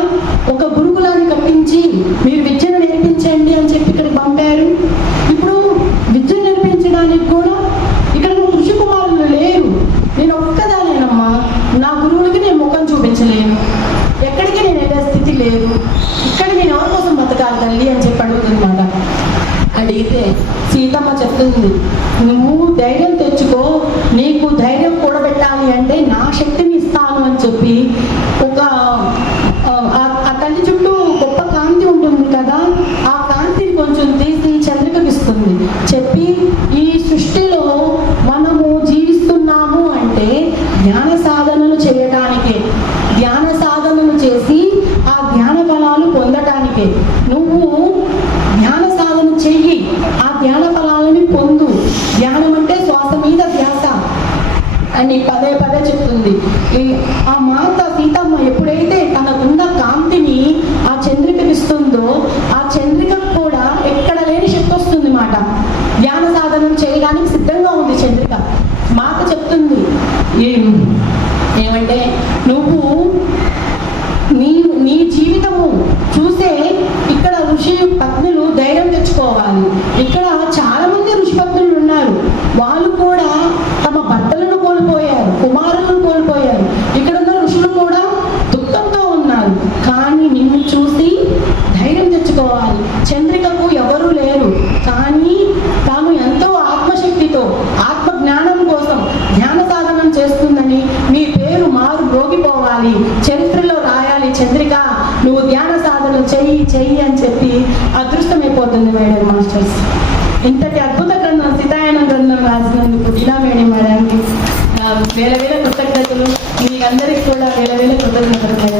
ఒక గురుకులాన్ని కట్టించి మీరు విద్యను నేర్పించండి అని చెప్పి ఇక్కడికి పంపారు. ఇప్పుడు విద్యను నేర్పించడానికి కూడా ఇక్కడ ఋషి కుమారులు లేరు. నేను ఒక్కదానేనమ్మా, నా గురువులకి నేను ముఖం చూపించలేను, ఎక్కడికి నేను వెళ్ళే స్థితి లేదు, ఇక్కడ నేను ఎవరి కోసం బతకాలి తల్లి అని చెప్పి అడుగుతుందన్నమాట. అడిగితే సీతమ్మ చెప్తుంది, నువ్వు ధైర్యం తెచ్చుకో, నీకు ధైర్యం కూడబెట్టాలి అంటే నా శక్తిని ఇస్తాను అని చెప్పి ఆ తల్లి చుట్టూ గొప్ప కాంతి ఉంటుంది కదా, ఆ కాంతిని కొంచెం తీసి చంద్రికపిస్తుంది. చెప్పి ఈ సృష్టిలో మనము జీవిస్తున్నాము అంటే ధ్యాన సాధనలు చేయటానికే, ధ్యాన సాధనలు చేసి ఆ జ్ఞాన ఫలాలు పొందటానికే. నువ్వు ధ్యాన సాధన చెయ్యి, ఆ ధ్యాన ఫలాలని పొందు. ధ్యానం అంటే శ్వాస మీద ధ్యాస అని పదే పదే చెప్తుంది. ఆ మాత సీతమ్మ ఎప్పుడైతే తనకున్న కాంతిని ఆ చంద్రికనిస్తుందో, ఆ చంద్రికకు కూడా ఎక్కడ లేని శక్తి వస్తుంది మాట. ధ్యాన సాధనం చేయడానికి సిద్ధంగా ఉంది చంద్రిక. మాత చెప్తుంది ఏమంటే, నువ్వు నీ జీవితము చూసే ఇక్కడ ఋషి పత్నులు ధైర్యం తెచ్చుకోవాలి. ఇక్కడ చాలా మంది ఋషి పత్నులు ఉన్నారు, వాళ్ళు కూడా తమ భర్తలను కోల్పోయారు, కుమారులను కోల్పోయారు. ఇక్కడ ఉన్న ఋషులు కూడా దుఃఖంతో ఉన్నారు. కానీ నిన్ను చూసి ధైర్యం తెచ్చుకోవాలి. చంద్రికకు ఎవరూ లేరు, కానీ తాను ఎంతో ఆత్మశక్తితో ఆత్మ జ్ఞానం కోసం ధ్యాన సాధనం చేస్తుందని మీ పేరు మారు మ్రోగిపోవాలి, చరిత్రలో రాయాలి, చంద్రిక నువ్వు ధ్యాన సాధన చెయ్యి అని చెప్పి అదృష్టమైపోతుంది మేడం మాస్టర్స్. ఇంతటి అద్భుత గ్రంథం సీతాయనం గ్రంథం రాసినందుకు లీలా మేడం మేడానికి వేల వేల కృతజ్ఞతలు, మీరందరికీ కూడా వేల వేల కృతజ్ఞతలు.